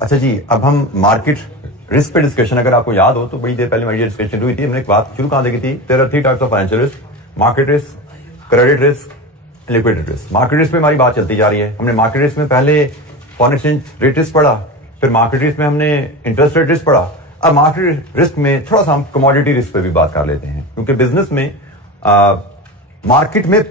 अच्छा जी, अब हम मार्केट रिस्क पे डिस्कशन, अगर आपको याद हो तो बड़ी देर पहले हमारी डिस्कशन हुई थी। हमने एक बात शुरू कहां देखी थी? There are 3 types of financial risk: market risk, credit risk, liquidity risk. Market risk पे हमारी बात चलती जा रही है। हमने मार्केट रिस्क में पहले फॉरेन एक्सचेंज रेट रिस्क पढ़ा, फिर मार्केट रिस्क में हमने इंटरेस्ट रेट रिस्क पढ़ा। अब मार्केट रिस्क में थोड़ा सा हम कमोडिटी रिस्क पे भी बात कर लेते हैं, क्योंकि बिजनेस में मार्केट में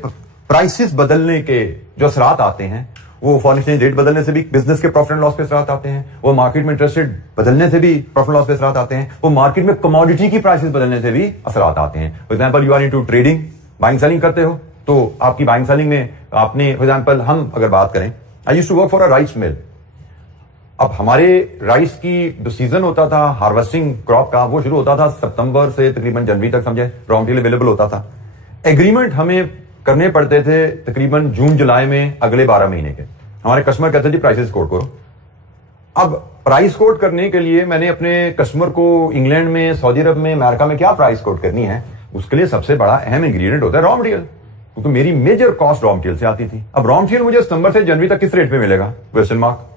प्राइसेस बदलने के जो असरात आते हैं, वो फॉरेन एक्सचेंज रेट बदलने से भी बिजनेस के प्रॉफिट एंड लॉस पे असरात आते हैं, वो मार्केट में इंटरेस्ट रेट बदलने से भी प्रॉफिट लॉस पे असरात आते हैं, वो मार्केट में कमोडिटी की प्राइसेस बदलने से भी असरात आते हैं। For example, you are into trading, buying selling करते हो, तो आपकी बाइंग सेलिंग में आपने, फॉर एग्जांपल हम अगर बात करें, I used to work for a rice mill. अब हमारे राइस की जो सीजन होता था हार्वेस्टिंग क्रॉप का, वो शुरू होता था सितंबर से तकरीबन जनवरी तक, समझे, रॉ मटेरियल अवेलेबल होता था। एग्रीमेंट हमें करने पड़ते थे तकरीबन जून जुलाई में अगले 12 महीने के। हमारे कस्टमर कहते थे प्राइसेस कोट करो। अब प्राइस कोट करने के लिए मैंने अपने कस्टमर को इंग्लैंड में, सऊदी अरब में, अमेरिका में क्या प्राइस कोट करनी है, उसके लिए सबसे बड़ा अहम इंग्रेडिएंट होता है रॉ मटेरियल, क्योंकि मेरी मेजर कॉस्ट रॉ मटेरियल से आती थी। अब रॉ मटेरियल मुझे सितंबर से जनवरी तक किस रेट पे मिलेगा? Question mark.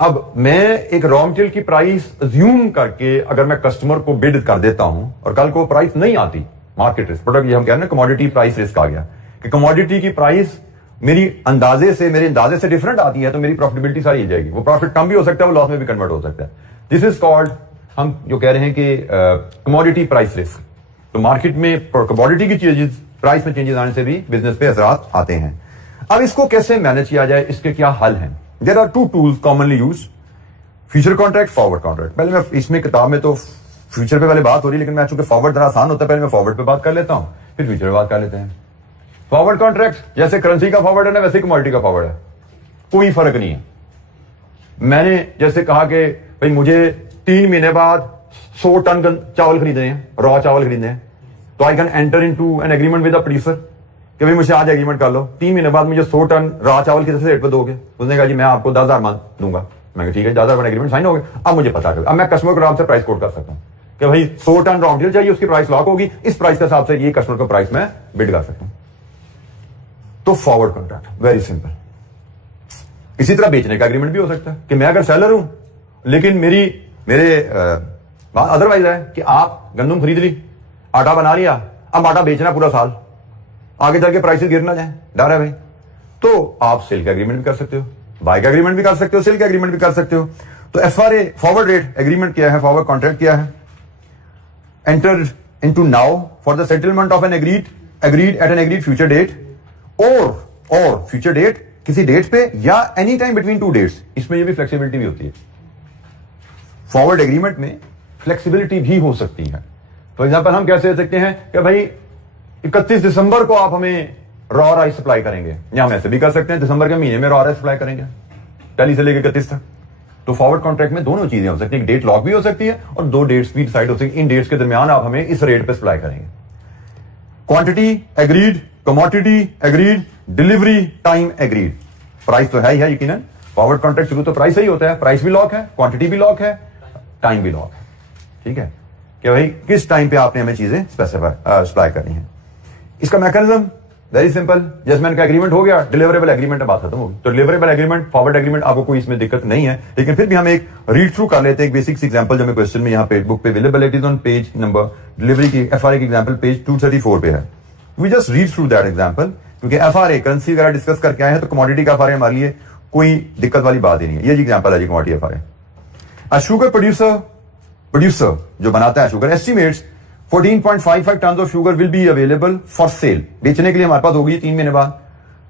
अब मैं एक रॉ मटेरियल की प्राइस अज्यूम करके अगर मैं कस्टमर को बिड कर देता हूं और कल को प्राइस नहीं आती, मार्केट रिस्क, प्रोडक्ट, ये हम कह रहे हैं कमोडिटी प्राइस रिस्क आ गया कि कमोडिटी की प्राइस मेरे अंदाजे से डिफरेंट आती है, तो मेरी प्रॉफिटेबिलिटी सारी हो जाएगी। वो प्रॉफिट कम भी हो सकता है, वो लॉस में भी कन्वर्ट हो सकता है। दिस इज कॉल्ड, हम जो कह रहे हैं कि कमोडिटी प्राइस रिस्क। तो मार्केट में कमोडिटी की चीजें प्राइस में चेंजेस आने से भी बिजनेस पे असरात आते हैं। अब इसको कैसे मैनेज किया जाए, इसके क्या हल हैं? There are 2 tools commonly use, future contract, forward contract. पहले मैं इसमें किताब में तो फ्यूचर पे पहले बात हो रही है, लेकिन मैं चूंकि फॉरवर्ड जरा आसान होता है, पहले मैं फॉरवर्ड पे बात कर लेता हूं, फिर फ्यूचर पे बात कर लेते हैं। फॉरवर्ड कॉन्ट्रैक्ट जैसे करेंसी का फॉरवर्ड है ना, वैसे कमोडिटी का फॉरवर्ड है, कोई फर्क नहीं है। मैंने जैसे कहा कि भाई मुझे 3 महीने बाद 100 टन चावल खरीदने हैं, रॉ चावल खरीदने हैं, तो I can enter into an agreement with the producer कि भाई मुझे आज एग्रीमेंट कर लो, 3 महीने बाद मुझे 100 टन रॉ चावल किस रेट पे दोगे? उसने कहा जी मैं आपको 10,000 मान दूंगा। मैं ठीक है, 10,000 एग्रीमेंट साइन हो गया। अब मुझे पता चला, अब मैं कस्टमर को आराम से प्राइस कोट कर सकता हूँ कि भाई 100 टन रॉ मटेरियल चाहिए, उसकी प्राइस लॉक होगी, इस प्राइस के हिसाब से ये कस्टमर का प्राइस मैं बिड कर सकता हूं। तो फॉरवर्ड कॉन्ट्रैक्ट वेरी सिंपल। इसी तरह बेचने का एग्रीमेंट भी हो सकता है कि मैं अगर सेलर हूं लेकिन मेरे बात अदरवाइज है कि आप गंदम खरीद ली, आटा बना लिया, अब आटा बेचना पूरा साल, आगे चल के प्राइसेस गिर ना जाए, डर है भाई, तो आप सेल का एग्रीमेंट भी कर सकते हो, बाय का एग्रीमेंट भी कर सकते हो, सेल का एग्रीमेंट भी कर सकते हो। तो एफआरए फॉरवर्ड रेट एग्रीमेंट क्या है, फॉरवर्ड कॉन्ट्रैक्ट क्या है, enter into now for the settlement of an agreed at an agreed future date और फ्यूचर डेट किसी डेट पे या any time between two dates. इसमें ये भी फ्लेक्सिबिलिटी भी होती है, फॉरवर्ड एग्रीमेंट में फ्लेक्सिबिलिटी भी हो सकती है। फॉर एग्जांपल हम कैसे कह सकते हैं कि भाई 31 दिसंबर को आप हमें रॉ राइस सप्लाई करेंगे, या हम ऐसे भी कर सकते हैं दिसंबर के महीने में रॉ राइस सप्लाई करेंगे पहली से लेकर 31 तक। तो फॉरवर्ड कॉन्ट्रैक्ट में दोनों चीजें हो सकती है, एक डेट लॉक भी हो सकती है और दो डेट्स भी डिसाइड हो सकती है, इन डेट्स के दरमियान आप हमें इस रेट पे सप्लाई करेंगे। Quantity agreed, commodity agreed, delivery time agreed. Price तो है ही है यकीनन, फॉरवर्ड कॉन्ट्रैक्ट शुरू तो प्राइस ही होता है, प्राइस भी लॉक है, क्वांटिटी भी लॉक है, टाइम भी लॉक है। ठीक है कि भाई किस टाइम पे आपने हमें चीजें स्पेसिफाई सप्लाई करनी है। इसका मैकेनिज्म वेरी सिंपल, जजमेंट का एग्रीमेंट हो गया, डिलीवरेबल एग्रीमेंट बात खत्म होगी। तो डिलीवरेबल एग्रीमेंट, फॉरवर्ड एग्रीमेंट, आपको कोई इसमें दिक्कत नहीं है, लेकिन फिर भी हम एक रीड थ्रू कर लेते हैं, एक बेसिक एग्जांपल जो हमें क्वेश्चन में यहाँ पे बुक पे अवेलेबल है, ऑन पेज नंबर डिलीवरी की एफआरए की एग्जांपल पेज 234 पे है। We just read through that example, क्योंकि एफआरए करेंसी वगैरह डिस्कस करके आए हैं तो कमोडिटी का एफआरए हमारे लिए कोई दिक्कत वाली बात ही नहीं है। ये एग्जांपल है जी commodity FRA. A sugar producer जो बनाता है sugar estimates 14.55 ton of sugar will be available for sale. बेचने के लिए हमारे पास होगी 3 महीने बाद।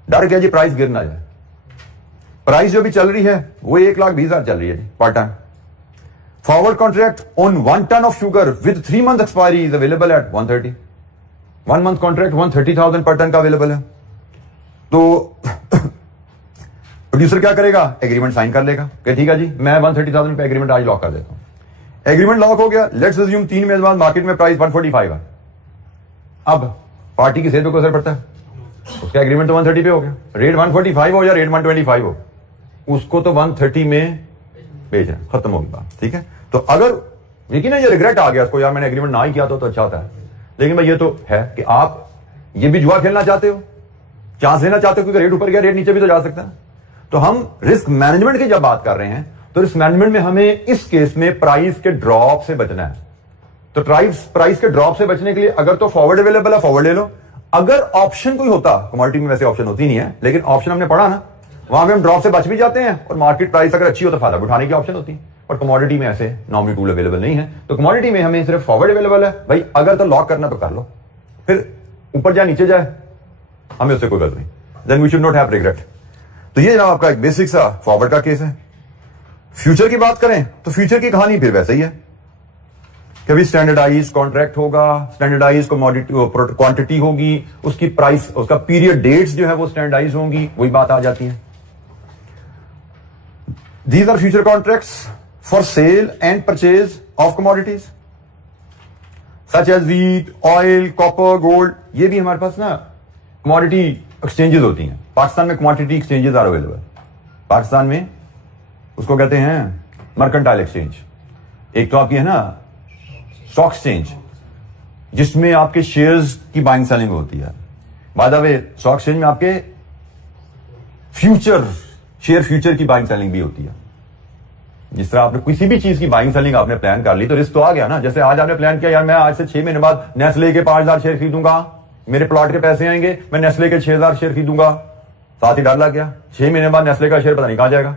डर क्या जी प्राइस गिर ना जाए। प्राइस जो भी चल रही है वो 1,20,000 चल रही है पर ton. Forward contract on 1 ton of sugar with 3 month expiry is available at 130। 1 month contract 130,000 पर टन का अवेलेबल है। तो प्रोड्यूसर क्या करेगा, एग्रीमेंट साइन कर लेगा कि ठीक है जी मैं 130,000 पे एग्रीमेंट आज लॉक कर देता हूं। एग्रीमेंट लॉक हो गया, लेट्स अज्यूम 3 महीने बाद मार्केट में प्राइस 145 है। अब पार्टी की सेल पे कोई असर पड़ता है, उसका एग्रीमेंट तो 130 पे हो गया, रेट 145 हो या रेट 125 हो, उसको तो 130 में बेचना, खत्म होगी बात। ठीक है, तो अगर यकीन है ये रिग्रेट आ गया उसको, यार मैंने एग्रीमेंट ना ही किया तो अच्छा होता है, लेकिन भाई ये तो है कि आप ये भी जुआ खेलना चाहते हो, चांस लेना चाहते हो, क्योंकि रेट ऊपर गया रेट नीचे भी तो जा सकता है। तो हम रिस्क मैनेजमेंट की जब बात कर रहे हैं तो रिस्क मैनेजमेंट में हमें इस केस में प्राइस के ड्रॉप से बचना है। तो प्राइस के ड्रॉप से बचने के लिए अगर तो फॉरवर्ड अवेलेबल है फॉरवर्ड ले लो, अगर ऑप्शन कोई होता, कमोडिटी में वैसे ऑप्शन होती नहीं है, लेकिन ऑप्शन हमने पढ़ा ना, वहां पे हम ड्रॉप से बच भी जाते हैं और मार्केट प्राइस अगर अच्छी हो तो फायदा उठाने की ऑप्शन होती है। और कमोडिटी में ऐसे नॉमिनी टूल अवेलेबल नहीं है, तो कमोडिटी में हमें सिर्फ फॉरवर्ड अवेलेबल है। भाई अगर तो लॉक करना तो कर लो, फिर ऊपर जाए नीचे जाए हमें उससे कोई गलत नहीं, then we should not have regret. तो ये जनाब आपका एक बेसिक सा फॉरवर्ड का केस है। फ्यूचर की बात करें तो फ्यूचर की कहानी फिर वैसे ही है, कभी स्टैंडर्डाइज कॉन्ट्रैक्ट होगा, स्टैंडर्डाइज कमोडिटी क्वांटिटी होगी, उसकी प्राइस, उसका पीरियड डेट्स जो है वो स्टैंडर्डाइज होंगी, वही बात आ जाती है। These are future contracts for sale and purchase of commodities such as wheat, oil, copper, gold. ये भी हमारे पास ना कमोडिटी एक्सचेंजेस होती हैं। पाकिस्तान में commodity exchanges are available. Pakistan में उसको कहते हैं मर्केंटाइल एक्सचेंज। एक तो आपकी है ना स्टॉक एक्सचेंज, जिसमें आपके शेयर्स की बाइंग सेलिंग होती है। By the way stock exchange में आपके शेयर फ्यूचर की बाइंग सेलिंग भी होती है। जिस तरह आपने किसी भी चीज की बाइंग सेलिंग आपने प्लान कर ली तो रिस्क तो आ गया ना। जैसे आज आपने प्लान किया यार मैं आज से 6 महीने बाद नेस्ले के 5,000 शेयर खरीदूंगा, मेरे प्लॉट के पैसे आएंगे, मैं नेस्ले के 6,000 शेयर खरीदूंगा, साथ ही डर लग गया 6 महीने बाद नेस्ले का शेयर पता नहीं कहां जाएगा।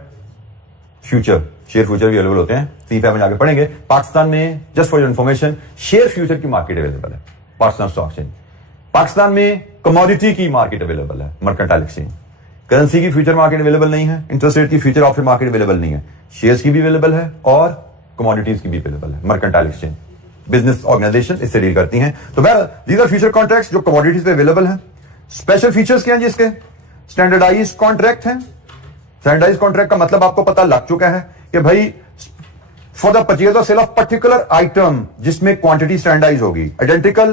शेयर फ्यूचर भी अवेलेबल होते हैं, C5 में जाके पढ़ेंगे। पाकिस्तान में just for your information share future की मार्केट अवेलेबल है, पाकिस्तान स्टॉक एक्सचेंज। पाकिस्तान में कमोडिटी की मार्केट अवेलेबल है, मर्केंटाइल एक्सचेंज। करेंसी की फ्यूचर मार्केट अवेलेबल नहीं है, इंटरेस्ट रेट की फ्यूचर ऑप्शन मार्केट अवेलेबल नहीं है, शेयर्स की भी अवेलेबल है और कमोडिटीज की भी अवेलेबल है। मर्केंटाइल एक्सचेंज बिजनेस ऑर्गेनाइजेशन इससे डील करती हैं। तो वह दीज आर फ्यूचर कॉन्ट्रैक्ट्स जो कमोडिटीज पे अवेलेबल है। स्पेशल फीचर्स क्या है जिसके, स्टैंडर्डाइज कॉन्ट्रैक्ट है। स्टैंडर्डाइज कॉन्ट्रैक्ट का मतलब आपको पता लग चुका है कि भाई फॉर द परचेज और सेल ऑफ पर्टिकुलर आइटम, जिसमें क्वांटिटी स्टैंडर्डाइज होगी, identical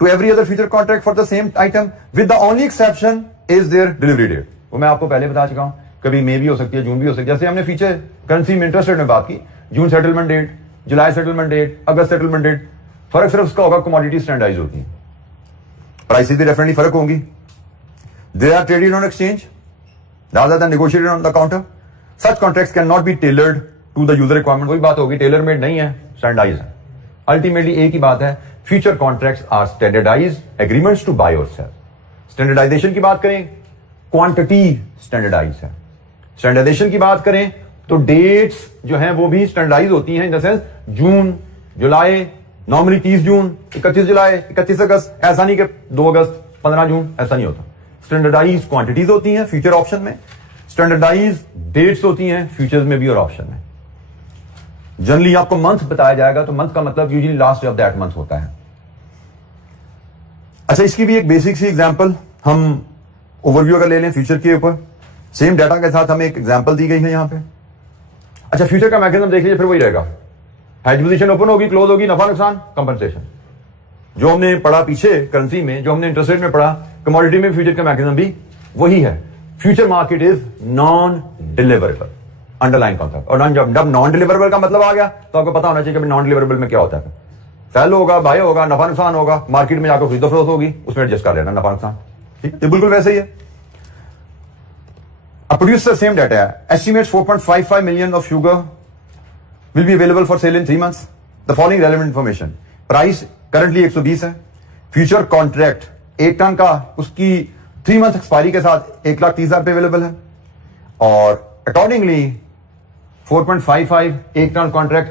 to every other future contract for the same item, with the only exception is there delivery date. वो मैं आपको पहले बता चुका हूं, कभी मई भी हो सकती है, जून भी हो सकती है। जैसे हमने फीचर करेंसी में इंटरेस्ट रेट में बात की, जून सेटलमेंट डेट, जुलाई सेटलमेंट डेट, अगस्त सेटलमेंट डेट, फर्क सिर्फ उसका होगा कमोडिटी स्टैंडर्डाइज होती है, प्राइसेस भी डेफिनेटली फर्क होंगी। They are traded on exchange rather than negotiated on the counter. Such contracts cannot be tailored to the user requirement. वही बात होगी, टेलर मेड नहीं है, स्टैंडर्डाइज है। अल्टीमेटली एक ही बात है, future contracts are standardize agreements to buy और सेल। स्टैंडर्डाइजेशन की बात करें, क्वांटिटी स्टैंडर्डाइज है। स्टैंडर्डाइजेशन की बात करें तो डेट्स जो हैं वो भी स्टैंडर्डाइज होती हैं, in the sense June, July, normally 30 जून, 31 जुलाई, 31 अगस्त, ऐसा नहीं कि 2 अगस्त, 15 जून, ऐसा नहीं होता। स्टैंडर्डाइज क्वांटिटीज होती हैं फ्यूचर ऑप्शन में, स्टैंडर्डाइज डेट्स होती हैं फ्यूचर्स में भी और ऑप्शन में। जनरली आपको मंथ बताया जाएगा, तो मंथ का मतलब usually last of that month होता है। अच्छा, इसकी भी एक बेसिक सी एग्जांपल हम ओवरव्यू अगर ले लें फ्यूचर के ऊपर, सेम डाटा के साथ हमें एक एग्जांपल दी गई है यहां पे। अच्छा, फ्यूचर का मैकेनिज्म देख लीजिए, फिर वही रहेगा, हेज पोजीशन ओपन होगी, क्लोज होगी, नफा नुकसान, कंपनसेशन। जो हमने पढ़ा पीछे करेंसी में, जो हमने इंटरेस्ट रेट में पढ़ा, कमोडिटी में फ्यूचर का मैकेनिज्म भी वही है। Future market is non deliverable, underline concept. और जब नॉन डिलीवरेबल का मतलब आ गया तो आपको पता होना चाहिए कि नॉन डिलीवरेबल में क्या होता है। सेल होगा, बाय होगा, नफा नुकसान होगा, मार्केट में जाकर खरीदो फरोख्त होगी, उसमें एडजस्ट कर लेना नफा नुकसान। ठीक, ये बिल्कुल वैसे ही है। A producer same data estimates 4.55 million of sugar will be available for sale in 3 months. The following relevant information: price currently 120 है, फ्यूचर कॉन्ट्रैक्ट 1 टन का उसकी 3 मंथ एक्सपायरी के साथ 1,30,000 पे अवेलेबल है, और accordingly 4.55 1 ton contract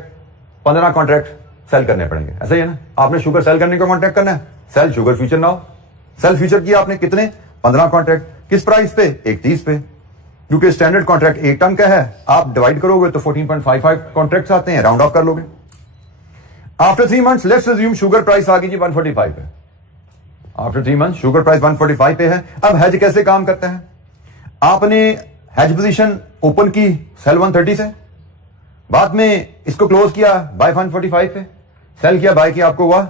15 contract sell करने पड़ेंगे। ऐसा ही है ना, आपने शुगर सेल करने का कॉन्ट्रैक्ट करना है, sell sugar future now, sell future किया आपने कितने, 15 कॉन्ट्रैक्ट, किस प्राइस पे, 1.30 पे। क्योंकि स्टैंडर्ड कॉन्ट्रैक्ट 1 टन का है, आप डिवाइड करोगे तो 14.55 कॉन्ट्रैक्ट्स आते हैं, राउंड ऑफ कर लोगे। After 3 months let's assume sugar price आ गई जी 145 पे। आफ्टर 3 मंथ शुगर प्राइस 145 पे है। अब हेज कैसे काम करता है, आपने हेज पोजीशन ओपन की सेल 130 से, बाद में इसको क्लोज किया बाय 145 पे, सेल किया, बाय किया, आपको हुआ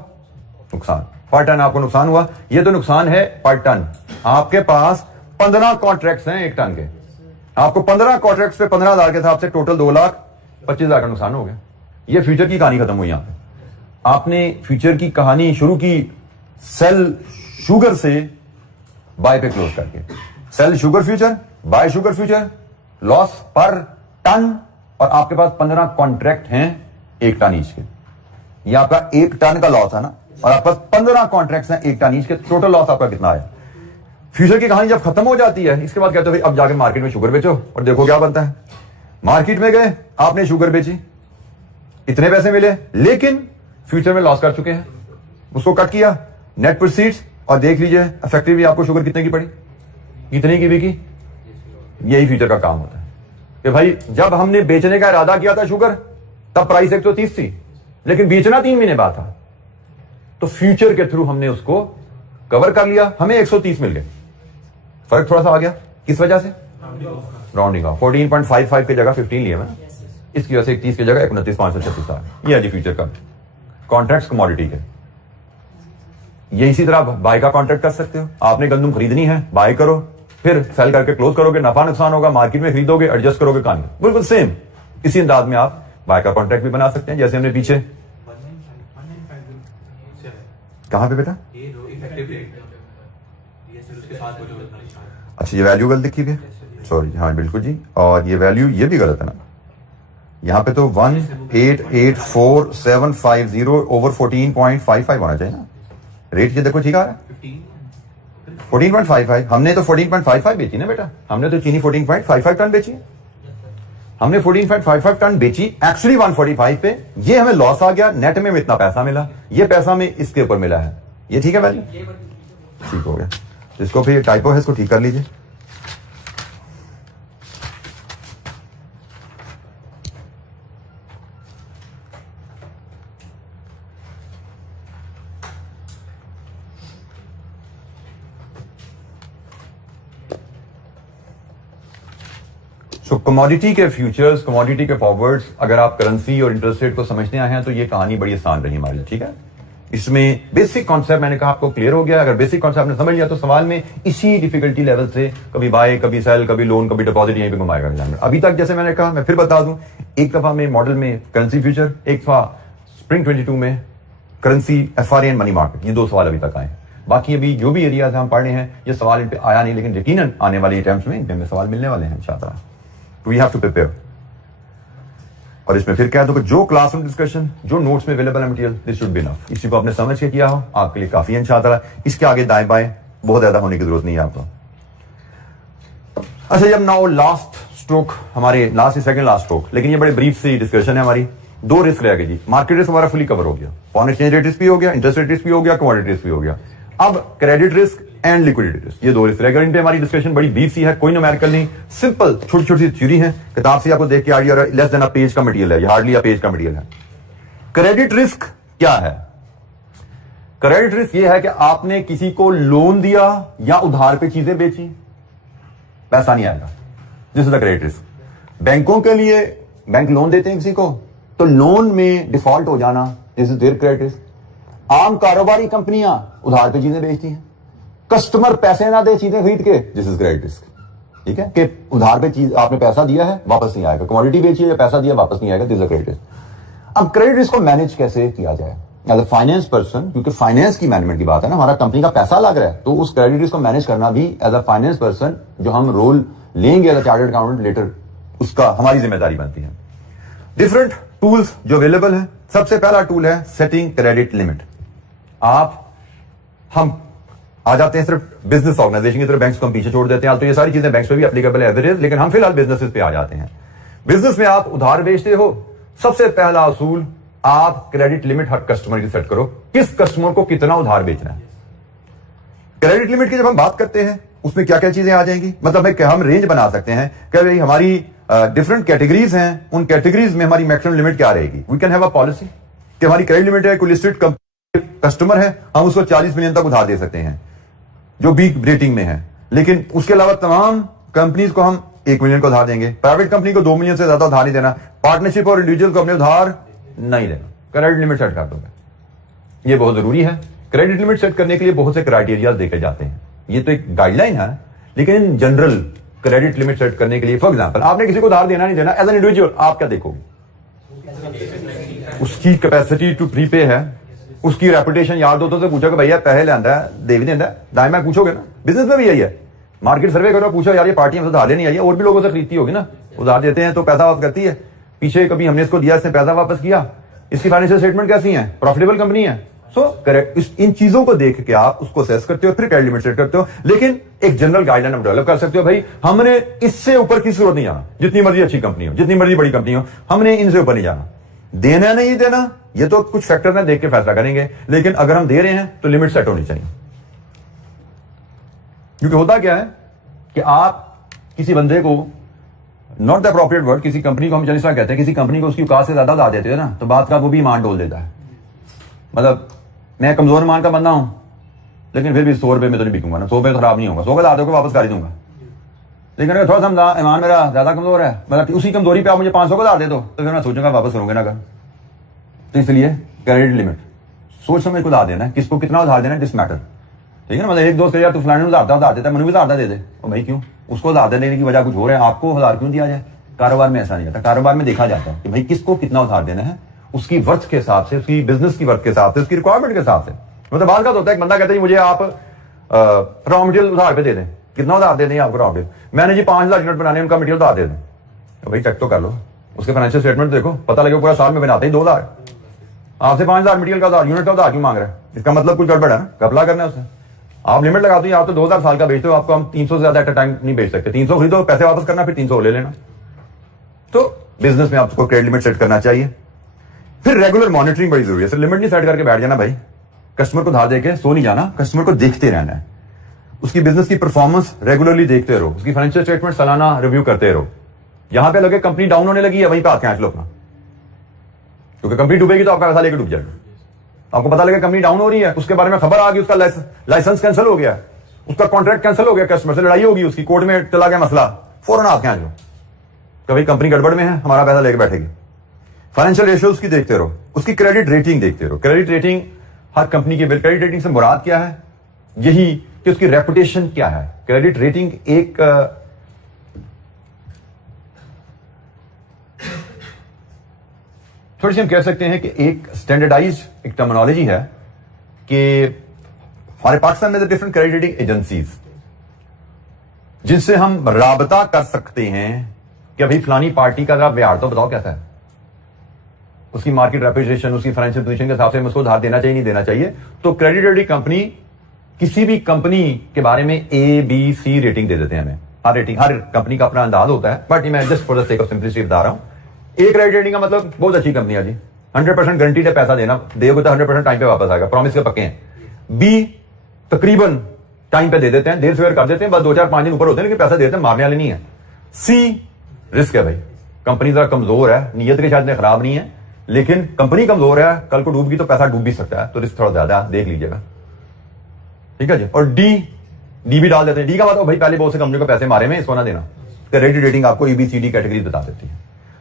नुकसान, पर टन आपको नुकसान हुआ। ये तो नुकसान है पर टन। आपके पास 15 कॉन्ट्रैक्ट्स हैं 1 टन के, आपको 15 कॉन्ट्रैक्ट्स पे 15,000 के हिसाब से टोटल 2,25,000 का नुकसान हो गया। ये फ्यूचर की कहानी खत्म हुई। यहां पे आपने फ्यूचर की कहानी शुरू की सेल शुगर से बाय पे क्लोज करके, sell sugar future, buy sugar future, loss पर टन, और आपके पास 15 कॉन्ट्रैक्ट हैं 1 टन ईच के। ये आपका 1 टन का लॉस है ना, और आपके पास 15 कॉन्ट्रैक्ट्स हैं 1 टन ईच के, टोटल लॉस आपका कितना आया। फ्यूचर की कहानी जब खत्म हो जाती है, इसके बाद कहते हो अब जाके मार्केट में शुगर बेचो और देखो क्या बनता है। मार्केट में गए, आपने शुगर बेची, इतने पैसे मिले, लेकिन फ्यूचर में लॉस कर चुके हैं, उसको कट किया, नेट प्रोसीड्स, और देख लीजिए इफेक्टिवली आपको शुगर कितने की पड़ी, कितने की बिकी। यही फ्यूचर का काम होता है कि भाई जब हमने बेचने का इरादा किया था शुगर, तब प्राइस 130 थी, लेकिन बेचना 3 महीने बाद था, तो फ्यूचर के थ्रू हमने उसको कवर कर लिया, हमें 130 मिल गए। फर्क थोड़ा सा आ गया, किस वजह से, राउंडिंग ऑफ। 14.55 की जगह 15 लिया मैंने, इसकी वजह से 31 की जगह 29,536 आ गया। ये है जी फ्यूचर का कॉन्ट्रैक्ट कमोडिटी के। ये इसी तरह बाय का कॉन्ट्रैक्ट कर सकते हो, आपने गंदम खरीदनी है, बाय करो, फिर सेल करके क्लोज करोगे, नफा नुकसान होगा, मार्केट में खरीदोगे, एडजस्ट करोगे, कहानी बिल्कुल सेम। इसी अंदाज में आप बाय का कॉन्ट्रैक्ट भी बना सकते हैं, जैसे हमने पीछे कहां पे बेटा, अच्छा ये वैल्यू गलत लिखी है, सॉरी, हाँ बिल्कुल जी, और ये वैल्यू ये भी गलत है ना, यहां पे तो 1884750 ओवर 14.55 होना चाहिए ना। रेट ये देखो ठीक आ रहा है 14.55, हमने तो 14.55 बेची ना बेटा, हमने तो चीनी 14.55 टन बेची, हमने 14.55 टन बेची एक्चुअली 145 पे, ये हमें लॉस आ गया, नेट में इतना पैसा मिला, ये पैसा हमें इसके ऊपर मिला है, ये ठीक है वैल्यू, ठीक हो गया। इसको फिर टाइपो है, इसको ठीक कर लीजिए। सो कमोडिटी के फ्यूचर्स, कमोडिटी के फॉरवर्ड्स, अगर आप करेंसी और इंटरेस्ट रेट को समझने आए हैं तो ये कहानी बड़ी आसान रही हमारी, ठीक है। इसमें बेसिक कॉन्सेप्ट मैंने कहा आपको क्लियर हो गया। अगर बेसिक कॉन्सेप्ट ने समझ लिया तो सवाल में इसी डिफिकल्टी लेवल से कभी बाय, कभी सेल, कभी लोन, कभी डिपॉजिट यहीं पे घुमाएगा। अभी तक जैसे मैंने कहा, मैं फिर बता दूं, एक दफा में मॉडल में करेंसी फ्यूचर, एक दफा स्प्रिंग 22 में currency FRA and money market. ये 2 सवाल अभी तक आए। बाकी अभी जो भी एरियाज हम पढ़ रहे हैं ये सवाल इन पे आया नहीं, लेकिन यकीनन आने वाले अटेम्प्ट्स में इनमें सवाल मिलने वाले हैं इंशाअल्लाह। तो वी हैव टू प्रिपेयर। और इसमें फिर कह दो कि जो क्लासरूम डिस्कशन, जो नोट्स में अवेलेबल है material, this should be enough. इसी को आपने समझ के किया हो आपके लिए काफी है इंशाअल्लाह। इसके आगे दाएं बाएं बहुत ज्यादा होने की जरूरत नहीं है आपको। अच्छा, जब नाउ लास्ट स्ट्रोक, हमारे लास्ट सेकंड लास्ट स्ट्रोक, लेकिन ये बड़े ब्रीफ सी डिस्कशन है हमारी। 2 रिस्क रह गए जी। मार्केट रिस्क हमारा फुली कवर हो गया, फॉरेन एक्सचेंज रेट रिस्क भी हो गया, इंटरेस्ट रेट रिस्क भी हो गया, कमोडिटी रिस्क भी हो गया। अब credit risk and liquidity risk, ये 2 रिस्क रह गए। इन पे हमारी डिस्कशन बड़ी ब्रीफ सी है, कोई न्यूमेरिकल नहीं, सिंपल छोटी छोटी थ्योरी है। किताब से आपको देख के idea, less than a page का मटेरियल है, हार्डली अ पेज का मटेरियल है। क्रेडिट रिस्क क्या है? क्रेडिट रिस्क ये है कि आपने किसी को लोन दिया या उधार पे चीजें बेची, पैसा नहीं आएगा, this is the credit risk. बैंकों के लिए, बैंक लोन देते हैं किसी को, तो लोन में डिफॉल्ट हो जाना, this is there credit risk. आम कारोबारी कंपनियां उधार पे चीजें बेचती हैं, कस्टमर पैसे ना दे चीजें खरीद के, दिस इज क्रेडिट रिस्क। ठीक है कि उधार पे चीज आपने पैसा दिया है वापस नहीं आएगा, कमोडिटी बेची है, पैसा दिया वापस नहीं आएगा, दिस इज क्रेडिट रिस्क। अब क्रेडिट रिस्क को मैनेज कैसे किया जाए एज अ फाइनेंस पर्सन, क्योंकि फाइनेंस की मैनेजमेंट की बात है ना, हमारा कंपनी का पैसा लग रहा है, तो उस क्रेडिट रिस्क को मैनेज करना भी एज अ फाइनेंस पर्सन जो हम रोल लेंगे as a chartered accountant letter, उसका हमारी जिम्मेदारी बनती है। डिफरेंट टूल्स जो अवेलेबल है, सबसे पहला टूल है सेटिंग क्रेडिट लिमिट। हम आ जाते हैं सिर्फ बिजनेस ऑर्गेनाइजेशन की तरफ, बैंक्स को हम पीछे छोड़ देते हैं। तो ये सारी चीजें बैंक्स पे भी एप्लीकेबल है एवरेज, लेकिन हम फिलहाल बिजनेसेस पे आ जाते हैं। बिजनेस में आप उधार बेचते हो, सबसे पहला असूल, आप क्रेडिट लिमिट हर कस्टमर की सेट करो, किस कस्टमर को कितना उधार बेचना है। क्रेडिट लिमिट की जब हम बात करते हैं उसमें क्या क्या चीजें आ जाएंगी, मतलब हम रेंज बना सकते हैं कि भाई हमारी डिफरेंट कैटेगरीज हैं, उन कैटेगरीज में हमारी मैक्सिमम लिमिट क्या रहेगी। We can have a policy कि हमारी क्रेडिट लिमिट है, कोई लिस्टेड कस्टमर है, हम उसको 40 मिलियन तक उधार दे सकते हैं जो बी रेटिंग में है, लेकिन उसके अलावा तमाम कंपनीज को हम 1 मिलियन को उधार देंगे, प्राइवेट कंपनी को 2 मिलियन से ज्यादा उधार नहीं देना, पार्टनरशिप और इंडिविजुअल को अपने उधार नहीं देना। क्रेडिट लिमिट सेट कर दोगे, ये बहुत जरूरी है। क्रेडिट लिमिट सेट करने के लिए बहुत से क्राइटेरिया देखे जाते हैं, ये तो एक गाइडलाइन है, लेकिन in general credit limit set करने के लिए, फॉर एग्जांपल आपने किसी को उधार देना नहीं देना, एज एन इंडिविजुअल आप क्या देखोगे, उसकी कैपेसिटी टू प्रीपे है, उसकी रेपुटेशन, यार दोस्तों से पूछो कि भैया पैसे लेंदा है, दे भी देंदा है, दाएं में पूछोगे ना। बिजनेस में भी यही है, मार्केट सर्वे करो, पूछो यार ये पार्टी हमसे उधार लेनी आई है, और भी लोगों से खरीदती होगी ना, उधार देते हैं तो पैसा वापस करती है, पीछे कभी हमने इसको दिया, इसने पैसा वापस किया, इसकी फाइनेंशियल स्टेटमेंट कैसी है, प्रॉफिटेबल कंपनी है। सो करेक्ट, इन चीजों को देख के आप उसको असेस करते हो, फिर क्रेडिट लिमिट सेट करते हो, लेकिन एक जनरल गाइडलाइन आप डेवलप कर सकते हो, भाई हमने इससे ऊपर की जरूरत नहीं जाना, जितनी मर्जी अच्छी कंपनी हो, जितनी मर्जी बड़ी कंपनी हो, हमने इनसे ऊपर नहीं जाना। देना नहीं देना ये तो कुछ फैक्टर में देख के फैसला करेंगे, लेकिन अगर हम दे रहे हैं तो लिमिट सेट होनी चाहिए। क्योंकि होता क्या है कि आप किसी बंदे को, नॉट द अप्रोप्रिएट वर्ड, किसी कंपनी को हम जिस तरह कहते हैं, किसी कंपनी को उसकी औकात से ज्यादा उधार देते हैं ना, तो बात का वो भी ईमान डोल देता है। मतलब मैं कमजोर ईमान का बंदा हूं, लेकिन फिर भी 100 रुपए में तो नहीं बिकूंगा ना, 100 रुपए तो खराब नहीं होगा, 100 का उधार देकर वापस कर ही दूंगा। लेकिन अगर थोड़ा सा ईमान मेरा ज्यादा कमजोर है, मतलब उसी कमजोरी पे आप मुझे 500 का उधार दे दो, तो फिर मैं सोचूंगा वापस करूंगा ना। कर तो इसलिए क्रेडिट लिमिट सोच समझ को उधार देना है, किसको कितना उधार देना है, दिस मैटर। ठीक है ना, मतलब एक दोस्त यार तू फलाने उधार देता है, मैंने भी उधार दे दे, और भाई क्यों, उसको उधार देने की वजह कुछ हो रहा है, आपको उधार क्यों दिया जाए। कारोबार में ऐसा नहीं होता, कारोबार में देखा जाता है कि भाई किसको कितना उधार देना है, उसकी वर्थ के हिसाब से, उसकी बिजनेस की वर्थ के हिसाब से, उसकी रिक्वायरमेंट के हिसाब से। मतलब बात का होता है, एक बंदा कहता है मुझे आप रॉ मटेरियल उधार पे दे दें, कितना उधार दे दें आपको रॉ मटेरियल, मैंने जी 5000 यूनिट बनाने, उनका मटेरियल उधार दे दें, तो भाई चेक तो कर लो, उसके फाइनेंशियल स्टेटमेंट देखो, पता लगे पूरा साल में बनाते ही 2000, आपसे 5000 मटेरियल का उधार, यूनिट का उधार क्यों मांग रहा है, इसका मतलब कुछ गड़बड़ है ना, घपला करना है उसने। आप लिमिट लगाते हो, आप तो 2000 साल का बेचते हो, आपको हम 300 से ज्यादा एट अ टाइम नहीं बेच सकते, 300 खरीदो, पैसे वापस करना, फिर 300 ले लेना। तो बिजनेस में आपको क्रेडिट लिमिट सेट करना चाहिए। फिर रेगुलर मॉनिटरिंग बड़ी जरूरी है, सिर्फ लिमिट नहीं सेट करके बैठ जाना भाई, कस्टमर को उधार देके सो नहीं जाना, कस्टमर को देखते रहना है, उसकी बिजनेस की परफॉर्मेंस रेगुलरली देखते रहो, उसकी फाइनेंशियल स्टेटमेंट सालाना रिव्यू करते रहो। यहां पे लगे कंपनी डाउन होने लगी है, वहीं पे हाथ खींच लो अपना, क्योंकि कंपनी डूबेगी तो आपका पैसा लेकर डूब जाएगा। आपको पता लगे कंपनी डाउन हो रही है, उसके बारे में खबर आ गई, उसका लाइसेंस कैंसिल हो गया, उसका कॉन्ट्रैक्ट कैंसिल हो गया, कस्टमर से लड़ाई होगी, उसकी कोर्ट में चला गया मसला, फौरन हाथ खींच लो, कभी कंपनी गड़बड़ में है, हमारा पैसा लेकर बैठेगी। फाइनेंशियल रेशियोज की देखते रहो, उसकी क्रेडिट रेटिंग देखते रहो। क्रेडिट रेटिंग हर कंपनी की, क्रेडिट रेटिंग से मुराद क्या है, यही कि उसकी रेपुटेशन क्या है। क्रेडिट रेटिंग एक थोड़ी सी हम कह सकते हैं कि एक स्टैंडर्डाइज एक टर्मिनोलॉजी है कि हमारे पाकिस्तान में डिफरेंट क्रेडिट रेटिंग एजेंसीज जिनसे हम राबता कर सकते हैं कि अभी फलानी पार्टी का जरा व्यवहार तो बताओ कैसा है, उसकी मार्केट रेपुटेशन, उसकी फाइनेंशियल पोजीशन के हिसाब से उसको उधार देना चाहिए नहीं देना चाहिए। तो क्रेडिट रेटिंग कंपनी किसी भी कंपनी के बारे में ए बी सी रेटिंग दे देते हैं हमें। हर कंपनी का अपना अंदाज होता है, बट मैं just for the sake of simplicity बता रहा हूं। ए क्रेडिट रेटिंग का मतलब बहुत अच्छी कंपनी है जी, 100% गारंटीड है, पैसा देना देगा तो 100% टाइम पे वापस आएगा, प्रॉमिस के पक्के हैं। बी तकरीबन टाइम पे दे देते हैं, देर सवेर कर देते हैं, बस 2-4-5 दिन ऊपर होते हैं, लेकिन पैसा देते हैं, मारने वाले नहीं है। सी रिस्क है भाई, कंपनी जरा कमजोर है, नीयत के शायद खराब नहीं है, लेकिन कंपनी कमजोर है, कल को डूबगी तो पैसा डूब भी सकता है, तो रिस्क थोड़ा ज्यादा है, देख लीजिएगा, ठीक है जी। और डी भी डाल देते हैं। डी का मतलब भाई पहले बहुत से कंपनी को पैसे मारे में, इसको ना देना। क्रेडिट रेटिंग आपको ABCD कैटेगरी बता देती है।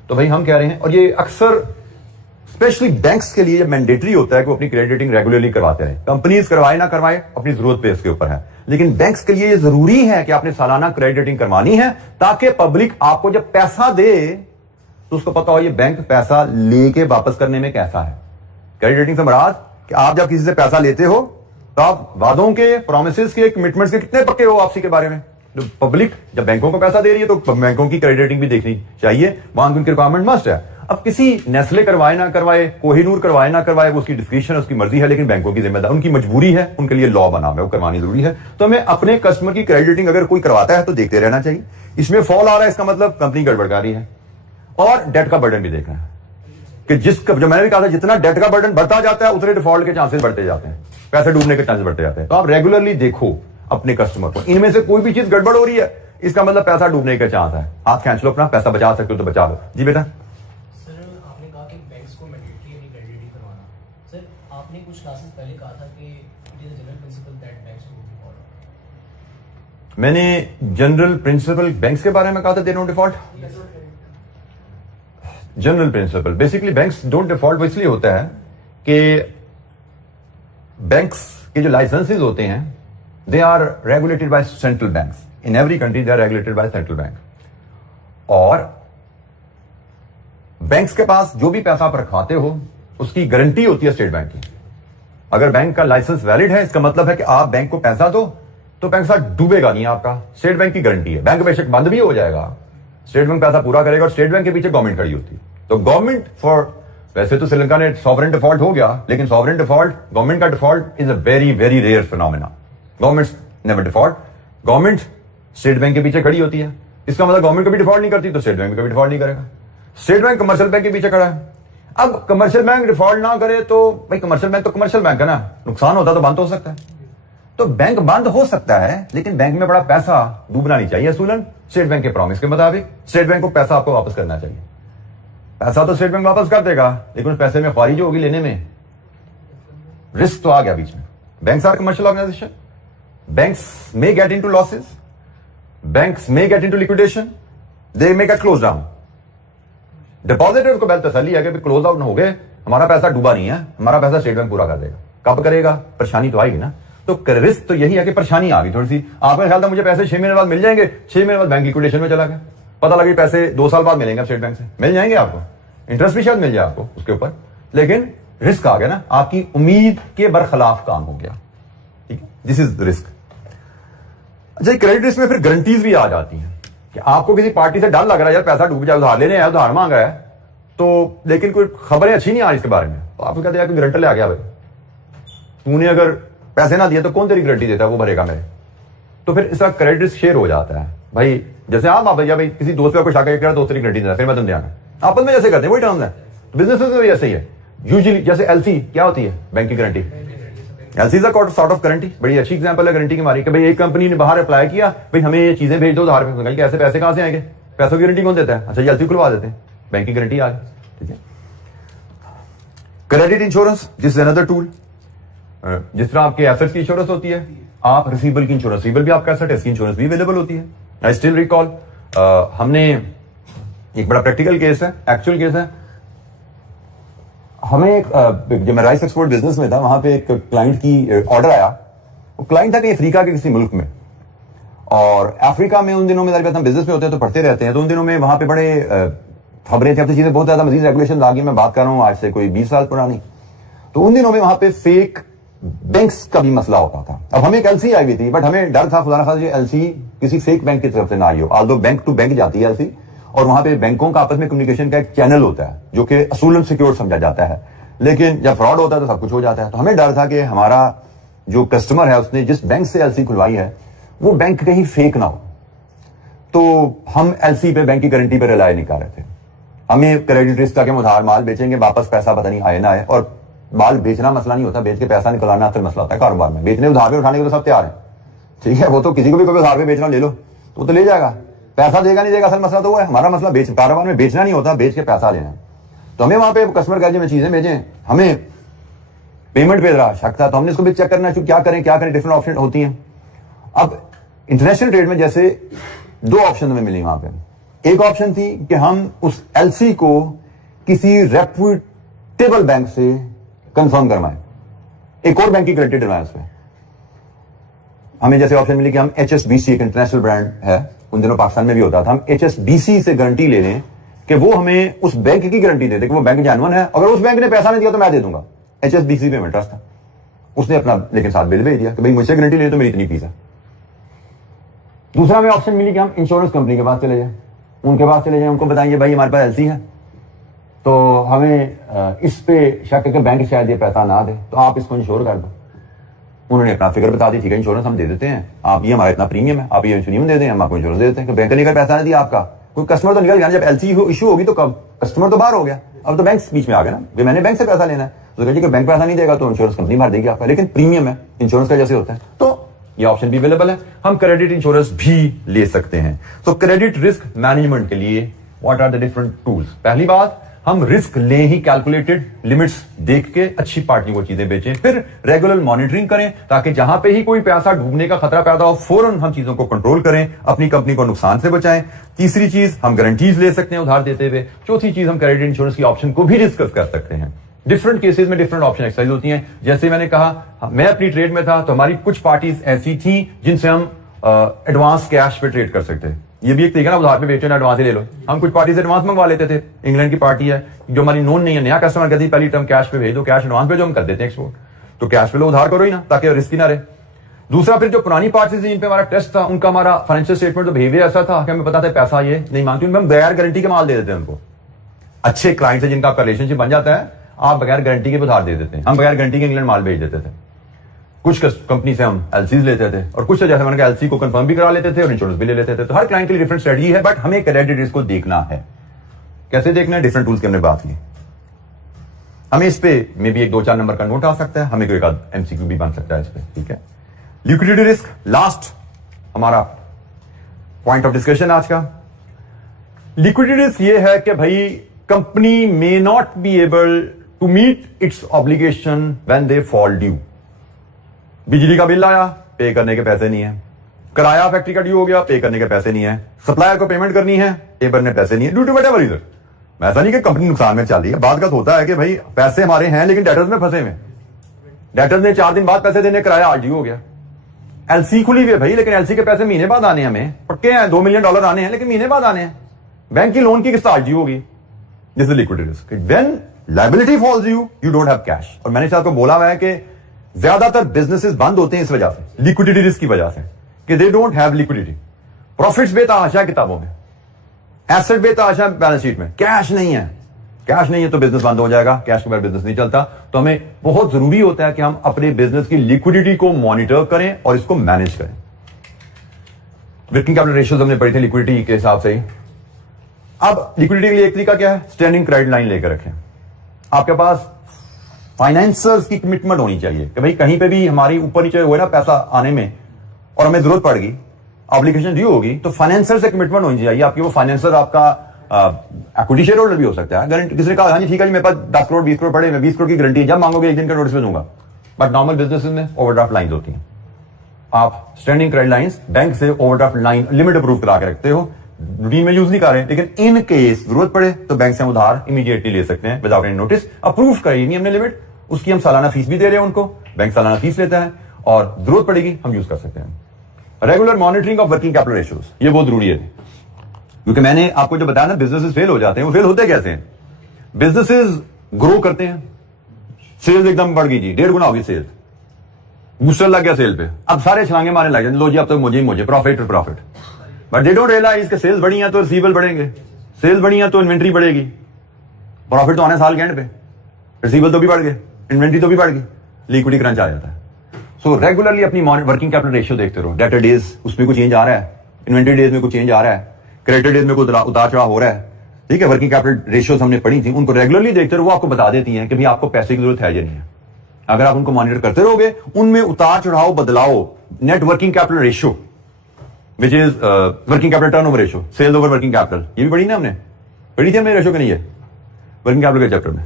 तो भाई हम कह रहे हैं, और ये अक्सर स्पेशली बैंक्स के लिए मैंडेटरी होता है कि वो अपनी क्रेडिट रेटिंग रेगुलरली करवाते रहे। कंपनीज करवाए ना करवाए अपनी जरूरत पे इसके ऊपर है, लेकिन बैंक्स के लिए ये जरूरी है कि आपने सालाना क्रेडिट रेटिंग करवानी है, ताकि पब्लिक आपको जब पैसा दे तो उसको पता हो ये बैंक पैसा लेके वापस करने में कैसा है। क्रेडिट रेटिंग से मुराद कि आप जब किसी से पैसा लेते हो तो आप वादों के, प्रोमिसेस के, कमिटमेंट्स के कितने पक्के हो वापसी के बारे में। तो पब्लिक जब बैंकों को पैसा दे रही है तो बैंकों की क्रेडिट रेटिंग भी देखनी चाहिए, वहां उनकी रिक्वायरमेंट मस्ट है। अब किसी नेस्ले करवाए ना करवाए, कोहिनूर करवाए ना करवाए, वो उसकी डिस्क्रिप्शन, उसकी मर्जी है, लेकिन बैंकों की जिम्मेदारी, उनकी मजबूरी है, उनके लिए लॉ बना है, वो करवानी जरूरी है। तो हमें अपने कस्टमर की क्रेडिट रेटिंग अगर कोई करवाता है तो देखते रहना चाहिए। इसमें फॉल आ रहा है, इसका मतलब कंपनी गड़बड़ कर रही है। और डेट का बर्डन भी देखना है कि जो मैंने भी कहा था, जितना डेट का बर्डन बढ़ता जाता है उतने डिफॉल्ट के चांसेस बढ़ते जाते हैं, पैसे डूबने के चांसेस बढ़ते जाते हैं। तो आप रेगुलरली देखो अपने कस्टमर को, इनमें से कोई भी चीज गड़बड़ हो रही है, इसका मतलब पैसा डूबने का चांस है। हाथ खींच लो अपना, पैसा बचा सकते हो तो बचा लो। जी बेटा। सर आपने कहा कि बैंक्स को मैंडेटरी है क्रेडिट रेटिंग करवाना। सर आपने कुछ क्लासेस पहले कहा था कि it is a general principle that banks don't default. मैंने जनरल प्रिंसिपल बैंक्स के बारे में कहा था they don't default. General principle basically banks don't default इसलिए होता है कि बैंक्स के जो लाइसेंसेस होते हैं they are regulated by central banks. In every country they are regulated by central bank. और बैंक्स के पास जो भी पैसा आप रखवाते हो उसकी गारंटी होती है स्टेट बैंक की। अगर बैंक का लाइसेंस वैलिड है, इसका मतलब है कि आप बैंक को पैसा दो तो बैंक साथ डूबेगा नहीं आपका, स्टेट बैंक की गारंटी है। बैंक बेशक बंद भी हो जाएगा, स्टेट बैंक पैसा पूरा करेगा, और स्टेट बैंक के पीछे गवर्नमेंट खड़ी होती है। तो गवर्नमेंट वैसे तो श्रीलंका ने सॉवरेन डिफॉल्ट हो गया, लेकिन सॉवरेन डिफॉल्ट, गवर्नमेंट का default is a very very rare phenomena. Government never default, government state bank के पीछे खड़ी होती है। इसका मतलब गवर्नमेंट कभी डिफॉल्ट नहीं करती तो स्टेट बैंक कभी डिफॉल्ट नहीं करेगा। स्टेट बैंक कमर्शियल बैंक के पीछे खड़ा है। अब कमर्शियल बैंक डिफॉल्ट ना करे तो भाई कमर्शियल बैंक तो कमर्शियल बैंक है ना, नुकसान होता तो बंद हो सकता है। तो बैंक बंद हो सकता है, लेकिन बैंक में बड़ा पैसा डूबना नहीं चाहिए असूलन। स्टेट बैंक के प्रॉमिस के मुताबिक स्टेट बैंक को पैसा आपको वापस करना चाहिए। पैसा तो स्टेट बैंक वापस कर देगा, लेकिन उस पैसे में ख्वारी जो होगी लेने में, रिस्क तो आ गया बीच में। Banks are commercial organization, banks may get into losses, banks may get into liquidation, they may get close down. Depositor को पहले तसल्ली है कि क्लोज आउट हो गए, हमारा पैसा डूबा नहीं है, हमारा पैसा स्टेट बैंक पूरा कर देगा। कब करेगा? परेशानी तो आएगी ना। तो रिस्क तो यही है कि परेशानी आ गई थोड़ी सी। आपका ख्याल था मुझे पैसे 6 महीने बाद मिल जाएंगे, 6 महीने बाद बैंक लिक्विडेशन में चला गया, पता लगी पैसे 2 साल बाद मिलेंगे स्टेट बैंक से। मिल जाएंगे आपको, इंटरेस्ट भी शायद मिल जाए आपको उसके ऊपर, लेकिन रिस्क आ गया ना, आपकी उम्मीद के बरखिलाफ काम हो गया। ठीक है, दिस इज रिस्क। अच्छा, क्रेडिट रिस्क में फिर गारंटीज भी आ जाती हैं कि आपको किसी पार्टी से डर लग रहा है यार पैसा डूब जाए, उधार लेने आया, उधार मांग रहा है, तो लेकिन कोई खबरें अच्छी नहीं आ रही इसके बारे में, तो आपको कहते हैं कि गारंटर ले आ गया भाई, तूने अगर पैसे ना दिए तो कौन तेरी गारंटी देता है, वो भरेगा मेरे। तो फिर इसका क्रेडिट रिस्क शेयर हो जाता है भाई। जैसे आप भैया भाई किसी दोस्त पे आपको शाखा करा, दोस्त तेरी गारंटी देता है, फिर मैं तुम देना आपस में जैसे करते हैं, वही टर्म्स है। बिजनेस में भी ऐसे ही है यूजुअली। जैसे एलसी क्या होती है? बैंक की guarantee. LC is a sort of guarantee, बड़ी अच्छी एग्जांपल है गारंटी की हमारी, कि भाई एक कंपनी ने बाहर अप्लाई किया, भाई हमें ये चीजें भेज दो उधार पे, ऐसे पैसे कहां से आएंगे, पैसों की गारंटी कौन देता है? अच्छा, ये एलसी खुलवा देते हैं, बैंक की गारंटी आ गई। ठीक है, credit insurance this is another tool. जिस तरह आपके एसेट्स की इंश्योरेंस होती है, आप रिसीवेबल की इंश्योरेंस, रिसीवेबल भी आपका एसेट है, इसकी इंश्योरेंस भी अवेलेबल होती है। आई स्टिल रिकॉल, हमने एक बड़ा प्रैक्टिकल केस है, एक्चुअल केस है। हमें जब मैं राइस एक्सपोर्ट बिजनेस में था, वहां पे एक क्लाइंट की ऑर्डर आया। वो क्लाइंट था कि अफ्रीका के किसी मुल्क में, और अफ्रीका में उन दिनों में हम बिजनेस में होते हैं तो पढ़ते रहते हैं, तो उन दिनों में वहां पे बड़े खबरें थी, अब तो चीजें बहुत ज्यादा मजीद रेगुलेशन आ गई। मैं बात कर रहा हूं आज से कोई 20 साल पुरानी। तो उन दिनों में वहां पे फेक बैंक्स का भी मसला होता था। अब हमें एक एलसी आई हुई थी, बट हमें डर था खुदा ना खास्ता एलसी किसी फेक बैंक की तरफ से ना आई हो। आल्दो बैंक टू बैंक जाती है एलसी, और वहां पे बैंकों का आपस में कम्युनिकेशन का एक चैनल होता है जो कि असूलन सिक्योर समझा जाता है, लेकिन जब फ्रॉड होता है तो सब कुछ हो जाता है। तो हमें डर था कि हमारा जो कस्टमर है उसने जिस बैंक से एलसी खुलवाई है वो बैंक कहीं फेक ना हो। तो हम एलसी पे, बैंक की गारंटी पे रिलाय नहीं कर रहे थे। हमें क्रेडिट रिस्क था कि हम उधार माल बेचेंगे, वापस पैसा पता नहीं आए ना आए। और माल बेचना मसला नहीं होता, बेच के पैसा निकलाना असल मसला होता है कारोबार में। बेचने उधार पे उठाने को तो सब तैयार है, ठीक है, वो तो किसी को भी कोई उधार पे बेचना ले लो तो वो तो ले जाएगा, पैसा देगा नहीं देगा, असल मसला तो वो है। हमारा मसला कारोबार में बेचना नहीं होता, बेच के पैसा लेना। तो हमें वहां पे कस्टमर कह में चीजें भेजें, हमें पेमेंट पे जरा शक था, तो हमने इसको भी चेक करना, क्या करें डिफरेंट ऑप्शन होती हैं। अब इंटरनेशनल ट्रेड में जैसे 2 ऑप्शन हमें मिली वहां पे। एक ऑप्शन थी कि हम उस एलसी को किसी रेप्यूटेबल बैंक से कंफर्म करवाएं, एक और बैंक की गारंटी दिलवाएं उस पर। हमें जैसे ऑप्शन मिली कि हम HSBC, एक इंटरनेशनल ब्रांड है, उन दिनों पाकिस्तान में भी होता था, हम HSBC से गारंटी ले लें कि वो हमें उस बैंक की गारंटी दे दे कि वो बैंक जेन्युइन है। अगर उस बैंक ने पैसा नहीं दिया तो मैं दे दूंगा। HSBC पे इंटरेस्ट था, उसने अपना लेकिन साथ बिल भेज दिया कि भाई मुझसे गारंटी ले तो मेरी इतनी फीस है। दूसरा हमें ऑप्शन मिली कि हम इंश्योरेंस कंपनी के पास चले जाएं, उनके पास चले जाएं, उनको बताएंगे भाई हमारे पास एलसी है, तो हमें इस पे शक है कि बैंक शायद ये पैसा ना दे, तो आप इसको इंश्योर कर दो। उन्होंने अपना फिगर बता दी, ठीक है इंश्योरेंस हम दे देते हैं, आप ये हमारा इतना प्रीमियम है, आप ये प्रीमियम दे दें, हम आपको इंश्योरेंस दे देते हैं। बैंक ने अगर पैसा नहीं दिया आपका, कोई कस्टमर तो निकल गया। जब एलसी इशू होगी तो कब कस्टमर तो बाहर हो गया, अब तो बैंक बीच में आ गया ना, मैंने बैंक से पैसा लेना है, तो कहिए बैंक पैसा नहीं देगा तो इंश्योरेंस कंपनी भर देगी आपका, लेकिन प्रीमियम है इंश्योरेंस का जैसे होता है। तो ये ऑप्शन भी अवेलेबल है, हम क्रेडिट इंश्योरेंस भी ले सकते हैं। तो क्रेडिट रिस्क मैनेजमेंट के लिए what are the different tools. पहली बात, हम रिस्क लें ही कैलकुलेटेड, लिमिट्स देख के अच्छी पार्टी को चीजें बेचें। फिर रेगुलर मॉनिटरिंग करें ताकि जहां पे ही कोई पैसा डूबने का खतरा पैदा हो फौरन हम चीजों को कंट्रोल करें, अपनी कंपनी को नुकसान से बचाएं। तीसरी चीज, हम गारंटीज ले सकते हैं उधार देते हुए। चौथी चीज, हम क्रेडिट इंश्योरेंस की ऑप्शन को भी डिस्कस कर सकते हैं। डिफरेंट केसेस में डिफरेंट ऑप्शन एक्सरसाइज होती हैं। जैसे मैंने कहा, मैं अपनी ट्रेड में था तो हमारी कुछ पार्टीज ऐसी थी जिनसे हम एडवांस कैश पे ट्रेड कर सकते हैं। ये भी एक तरीका ना, उधार पे बेचो ना एडवांस ही ले लो। हम कुछ पार्टी से एडवांस मंगवा लेते थे। इंग्लैंड की पार्टी है जो हमारी नोन नहीं है, नया कस्टमर कहती है पहली टर्म कैश पे भेज दो, कैश एडवांस भेजो, हम कर देते हैं एक्सपोर्ट। तो कैश पे लो, उधार करो ही ना ताकि रिस्क ही ना रहे। दूसरा, फिर जो पुरानी पार्टी थी जिन पे हमारा टेस्ट था, उनका हमारा फाइनेंशियल स्टेटमेंट तो बिहेवियर ऐसा था कि हमें पता था पैसा ये नहीं मांगती, हम बगैर गारंटी के माल दे देते हैं उनको। अच्छे क्लाइंट से जिनका आपका रिलेशनशिप बन जाता है, आप बगैर गारंटी के उधार दे देते हैं। हम बगैर गारंटी के इंग्लैंड माल भेज देते थे। कुछ कंपनी से हम एलसीज लेते थे और कुछ जैसे मैंने कहा एलसी को कंफर्म भी करा लेते थे और इंश्योरेंस भी ले लेते थे। तो हर क्लाइंट के लिए डिफरेंट स्ट्रेटजी है, बट हमें क्रेडिट रिस्क को देखना है। कैसे देखना है? डिफरेंट टूल्स की हमने बात की। हमें इस पे मे भी 1-2-4 नंबर का नोट आ सकता है, हमें कोई एक एमसीक्यू भी बन सकता है इस पे, ठीक है। लिक्विडिटी रिस्क लास्ट हमारा पॉइंट ऑफ डिस्कशन आज का। लिक्विडिटी रिस्क ये है कि भाई company may not be able to meet its obligation when they fall due. बिजली का बिल आया, पे करने के पैसे नहीं है। किराया फैक्ट्री का ड्यू हो गया, पे करने के पैसे नहीं है। सप्लायर को पेमेंट करनी है, पे करने पैसे नहीं है, ड्यू टू व्हाटएवर रीजन। ऐसा नहीं कि कंपनी नुकसान में चल रही है। बात का होता है कि भाई पैसे हमारे हैं लेकिन डेटर्स में फंसे हुए। डेटर्स ने 4 दिन बाद पैसे देने, किराया आज ड्यू हो गया। एलसी खुली हुई है भाई, लेकिन एलसी के पैसे महीने बाद आने हैं, हमें पक्के हैं $2 मिलियन आने हैं, लेकिन महीने बाद आने हैं। बैंक की लोन की किस्त आज ड्यू होगी। This is liquidity risk. When liability falls you don't have cash. और मैंने आपको बोला हुआ है कि ज्यादातर बिजनेसेस बंद होते हैं इस वजह से, लिक्विडिटी रिस्क की वजह से, कि they don't have liquidity. Profits बेतहाशा है किताबों में, एसेट बेतहाशा है बैलेंस शीट में, कैश नहीं है। कैश नहीं है तो बिजनेस बंद हो जाएगा, कैश के बाद बिजनेस नहीं चलता। तो हमें बहुत जरूरी होता है कि हम अपने बिजनेस की लिक्विडिटी को मॉनिटर करें और इसको मैनेज करें। वर्किंग कैपिटल रेशियोज हमने पढ़ी थे लिक्विडिटी के हिसाब से ही। अब लिक्विडिटी के लिए एक तरीका क्या है? स्टैंडिंग क्रेडिट लाइन लेकर रखें। आपके पास फाइनेंसर्स की कमिटमेंट होनी चाहिए कि भाई कहीं पे भी हमारी ऊपर नीचे हुए ना पैसा आने में और हमें जरूरत पड़ गई, ऑब्लिगेशन ड्यू होगी, तो फाइनेंसर से कमिटमेंट होनी चाहिए आपकी। वो फाइनेंसर आपका इक्विटी शेयर होल्डर भी हो सकता है। गारंटी किसी ने कहा हाँ जी ठीक है जी मेरे पास 10 करोड़ 20 करोड़ पड़े, मैं 20 करोड़ की गारंटी जब मांगोगे 1 दिन का नोटिस में दूंगा। बट नॉर्मल बिजनेस में ओवरड्राफ्ट लाइन्स होती हैं। आप स्टैंडिंग क्रेडिट लाइन्स बैंक से ओवरड्राफ्ट लाइन लिमिट अप्रूव करा के रखते हो, रूटीन में यूज नहीं कर रहे, लेकिन इन केस जरूरत पड़े तो बैंक से हम उधार इमीडिएटली ले सकते हैं विदाउट एनी नोटिस। अप्रूव करेगी नहीं हमने लिमिट, उसकी हम सालाना फीस भी दे रहे हैं उनको, बैंक सालाना फीस लेता है और जरूरत पड़ेगी हम यूज कर सकते हैं। Regular monitoring of working capital ratios, ये बहुत जरूरी है। क्योंकि मैंने आपको जो बताया ना, बिजनेसेस फेल हो जाते हैं। वो फेल होते कैसे हैं? बिजनेसेस ग्रो करते हैं, सेल्स एकदम बढ़ गई जी, 1.5 गुना होगी सेल्स, बूस्टर लग गया सेल पे, अब सारे छलांगे मारने लग जाते, लो जी अब तो मुझे प्रॉफिट और profit. But they don't realize कि सेल्स बढ़ी हैं तो रिसीवेबल बढ़ेंगे, सेल्स बढ़ी हैं तो इन्वेंट्री बढ़ेगी, प्रॉफिट तो आने साल के एंड पे, रिसीवेबल तो भी बढ़ गए, इन्वेंट्री तो भी बढ़ गई, लिक्विडिटी क्रंच आ जाता है। सो रेगुलरली अपनी वर्किंग कैपिटल रेशियो देखते रहो, डेटर डेज उसमें कुछ चेंज आ रहा है, इन्वेंट्री डेज में कुछ चेंज आ रहा है, क्रेडिटर डेज में कुछ उतार चढ़ाव हो रहा है, ठीक है। वर्किंग कैपिटल रेशियोज हमने पढ़ी थी, उनको रेगुलरली देखते रहो, वो आपको बता देती हैं कि भाई आपको पैसे की जरूरत है या नहीं है। अगर आप उनको मॉनिटर करते रहोगे, उनमें उतार चढ़ाव बदलाव, net working capital ratio which is working capital turnover ratio, sales over working capital, ये भी पढ़ी ना हमने, पढ़ी थी हमने रेशियो के नहीं है वर्किंग कैपिटल के चैप्टर में।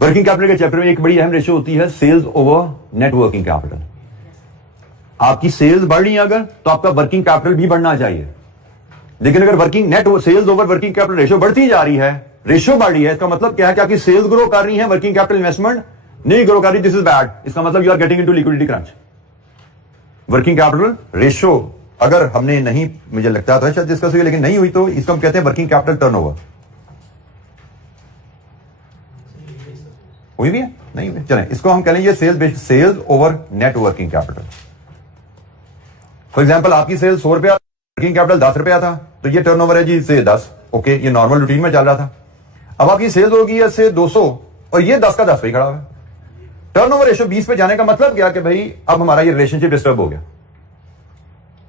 वर्किंग कैपिटल के चैप्टर में एक बड़ी अहम रेशियो होती है sales over net working capital. आपकी सेल्स बढ़ रही है अगर, तो आपका वर्किंग कैपिटल भी बढ़ना चाहिए। लेकिन अगर working net sales over working capital ratio बढ़ती जा रही है, रेशियो बढ़ रही है, इसका मतलब क्या है कि आपकी सेल्स ग्रो कर रही है, वर्किंग कैपिटल इन्वेस्टमेंट नहीं ग्रो कर रही, दिस इज बैड। इसका मतलब you are getting into liquidity crunch. Working capital ratio अगर हमने नहीं, मुझे लगता था शायद डिस्कस हुई, लेकिन नहीं हुई, तो इसको हम कहते हैं वर्किंग कैपिटल टर्नओवर। हुई भी है नहीं हुई, चलें इसको हम कह लेंगे sales over net working capital. For example आपकी सेल्स 100 रुपया, वर्किंग कैपिटल 10 रुपया था, तो ये टर्नओवर है जी से 10, ओके, ये नॉर्मल रूटीन में चल रहा था। अब आपकी सेल्स होगी है से 200 और ये 10 का 10 पे ही खड़ा हुआ है। टर्नओवर रेशियो 20 पे जाने का मतलब क्या कि भाई अब हमारा ये रिलेशनशिप डिस्टर्ब हो गया।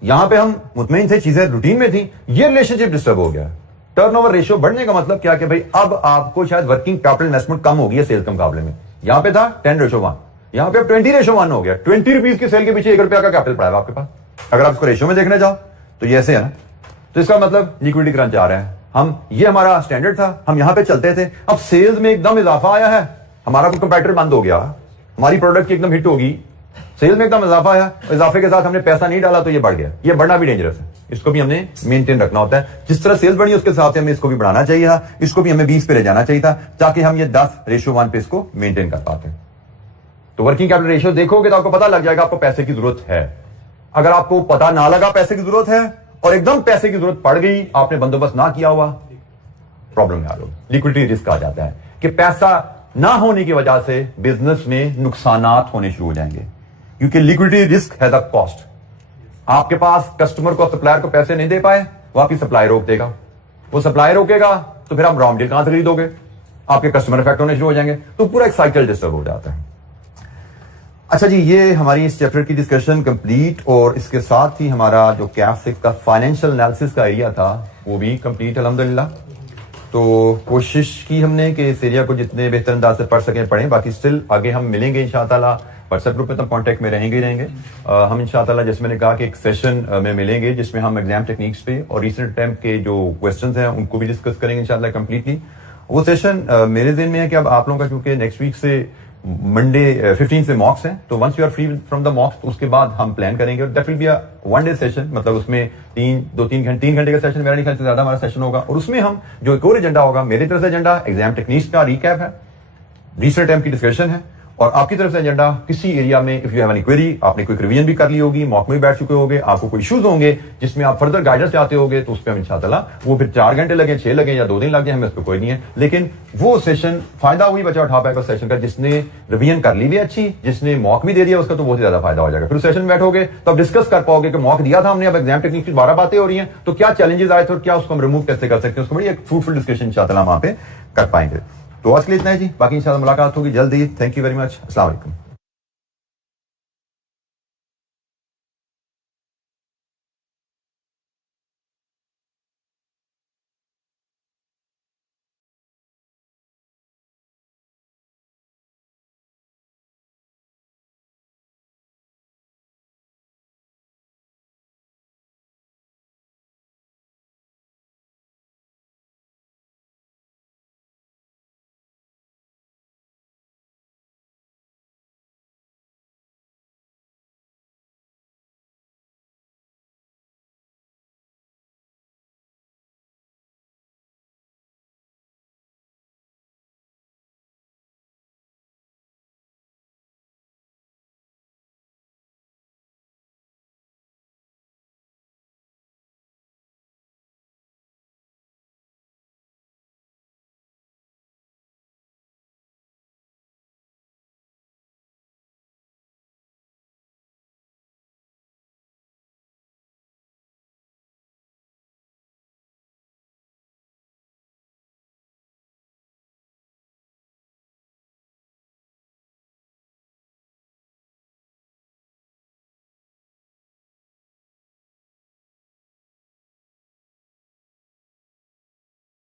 यहां पे हम मुतमईन थे, चीजें रूटीन में थी, ये रिलेशनशिप डिस्टर्ब हो गया। टर्नओवर रेशियो बढ़ने का मतलब क्या कि भाई अब आपको शायद वर्किंग कैपिटल इन्वेस्टमेंट कम हो गई है सेल्स के मुकाबले में। यहां पे था 10:1, यहां पे अब 20:1 हो गया। 20 रुपीज की सेल के पीछे 1 रुपया का कैपिटल पड़ा है आपके पास। अगर आप इसको रेशियो में देखने जाओ तो ये ऐसे है ना, तो इसका मतलब लिक्विडिटी क्रंच आ रहा है। ये हमारा स्टैंडर्ड था, हम यहां पे चलते थे, अब सेल्स में एकदम इजाफा आया है, हमारा कोई कंपैटिटर बंद हो गया, हमारी प्रोडक्ट की एकदम हिट होगी, सेल्स में एकदम इजाफा आया, इजाफे के साथ हमने पैसा नहीं डाला तो ये बढ़ गया। ये बढ़ना भी डेंजरस है, इसको भी हमने मेंटेन रखना होता है। जिस तरह सेल्स बढ़ी उसके हिसाब से हमें इसको भी बढ़ाना चाहिए था, इसको भी हमें 20 पे ले जाना चाहिए था, ताकि हम ये 10:1 पे इसको मेंटेन कर पाते हैं। तो वर्किंग कैपिटल रेशियो देखोगे तो आपको पता लग जाएगा आपको पैसे की जरूरत है। अगर आपको पता ना लगा पैसे की जरूरत है और एकदम पैसे की जरूरत पड़ गई, आपने बंदोबस्त ना किया हुआ, प्रॉब्लम में आ लो, लिक्विडिटी रिस्क आ जाता है कि पैसा ना होने की वजह से बिजनेस में नुकसानात होने शुरू हो जाएंगे, क्योंकि लिक्विडिटी रिस्क है द कॉस्ट। आपके पास कस्टमर को, सप्लायर को पैसे नहीं दे पाए, वो आपकी सप्लाई रोक देगा, वो सप्लाई रोकेगा तो फिर आप रॉ मटेरियल कहां से खरीदोगे, आपके कस्टमर इफेक्ट होने शुरू हो जाएंगे, तो पूरा एक साइकिल डिस्टर्ब हो जाता है। अच्छा जी, ये हमारी इस चैप्टर की डिस्कशन कंप्लीट, और इसके साथ ही हमारा जो कैफ 6 का फाइनेंशियल एनालिसिस का एरिया था वो भी कंप्लीट अल्हम्दुलिल्लाह। तो कोशिश की हमने कि इस एरिया को जितने बेहतर अंदाज से पढ़ सकें पढ़ें। बाकी स्टिल आगे हम मिलेंगे इंशाअल्लाह, व्हाट्सएप ग्रुप में तो कॉन्टैक्ट में रहेंगे ही रहेंगे। हम इंशाअल्लाह, जैसे मैंने कहा कि एक सेशन में मिलेंगे जिसमें हम एग्जाम टेक्निक्स पे और रिसेंट अटेम्प्ट के जो क्वेश्चंस हैं उनको भी डिस्कस करेंगे इंशाअल्लाह कंप्लीटली। वो सेशन मेरे दिन में है कि अब आप लोगों का क्योंकि नेक्स्ट वीक से मंडे 15 से मॉक्स हैं, तो once you are free from the mocks उसके बाद हम प्लान करेंगे, और that will be a 1 day session, मतलब उसमें 3 घंटे का सेशन, मेरा नहीं ख्याल से ज्यादा हमारा सेशन होगा। और उसमें हम जो एक और एजेंडा होगा, मेरी तरफ से एजेंडा एग्जाम टेक्निक्स का रिकैप है, रिसेंट अटेम्प्ट की डिस्कशन है, और आपकी तरफ से एजेंडा किसी एरिया में if you have any query, आपने कोई रिवीजन भी कर ली होगी, मॉक में भी बैठ चुके होगे, आपको कोई इश्यूज होंगे जिसमें आप फर्दर गाइडेंस चाहते होगे, तो उस पर हम इंशाअल्लाह वो फिर 4 घंटे लगे, 6 लगे या 2 दिन लग जाए, हमें उस पर कोई नहीं है। लेकिन वो सेशन फायदा वही बचा उठा पाएगा सेशन का जिसने रिवीजन कर ली भी अच्छी, जिसने मॉक भी दे दिया, उसका तो बहुत ही ज्यादा फायदा हो जाएगा। फिर सेशन में बैठोगे तो आप डिस्कस कर पाओगे कि मॉक दिया था हमने, अब एग्जाम टेक्निक की 12 बातें हो रही हैं, तो क्या चैलेंजेस आए थे और क्या उसको हम रिमूव कैसे कर सकते हैं, उसको बड़ी एक फ्रूटफुल डिस्कशन इंशाअल्लाह वहां पे कर पाएंगे। तो आज के लिए इतना है जी, बाकी इंशाअल्लाह मुलाकात होगी जल्दी। थैंक यू वेरी मच, अस्सलाम वालेकुम।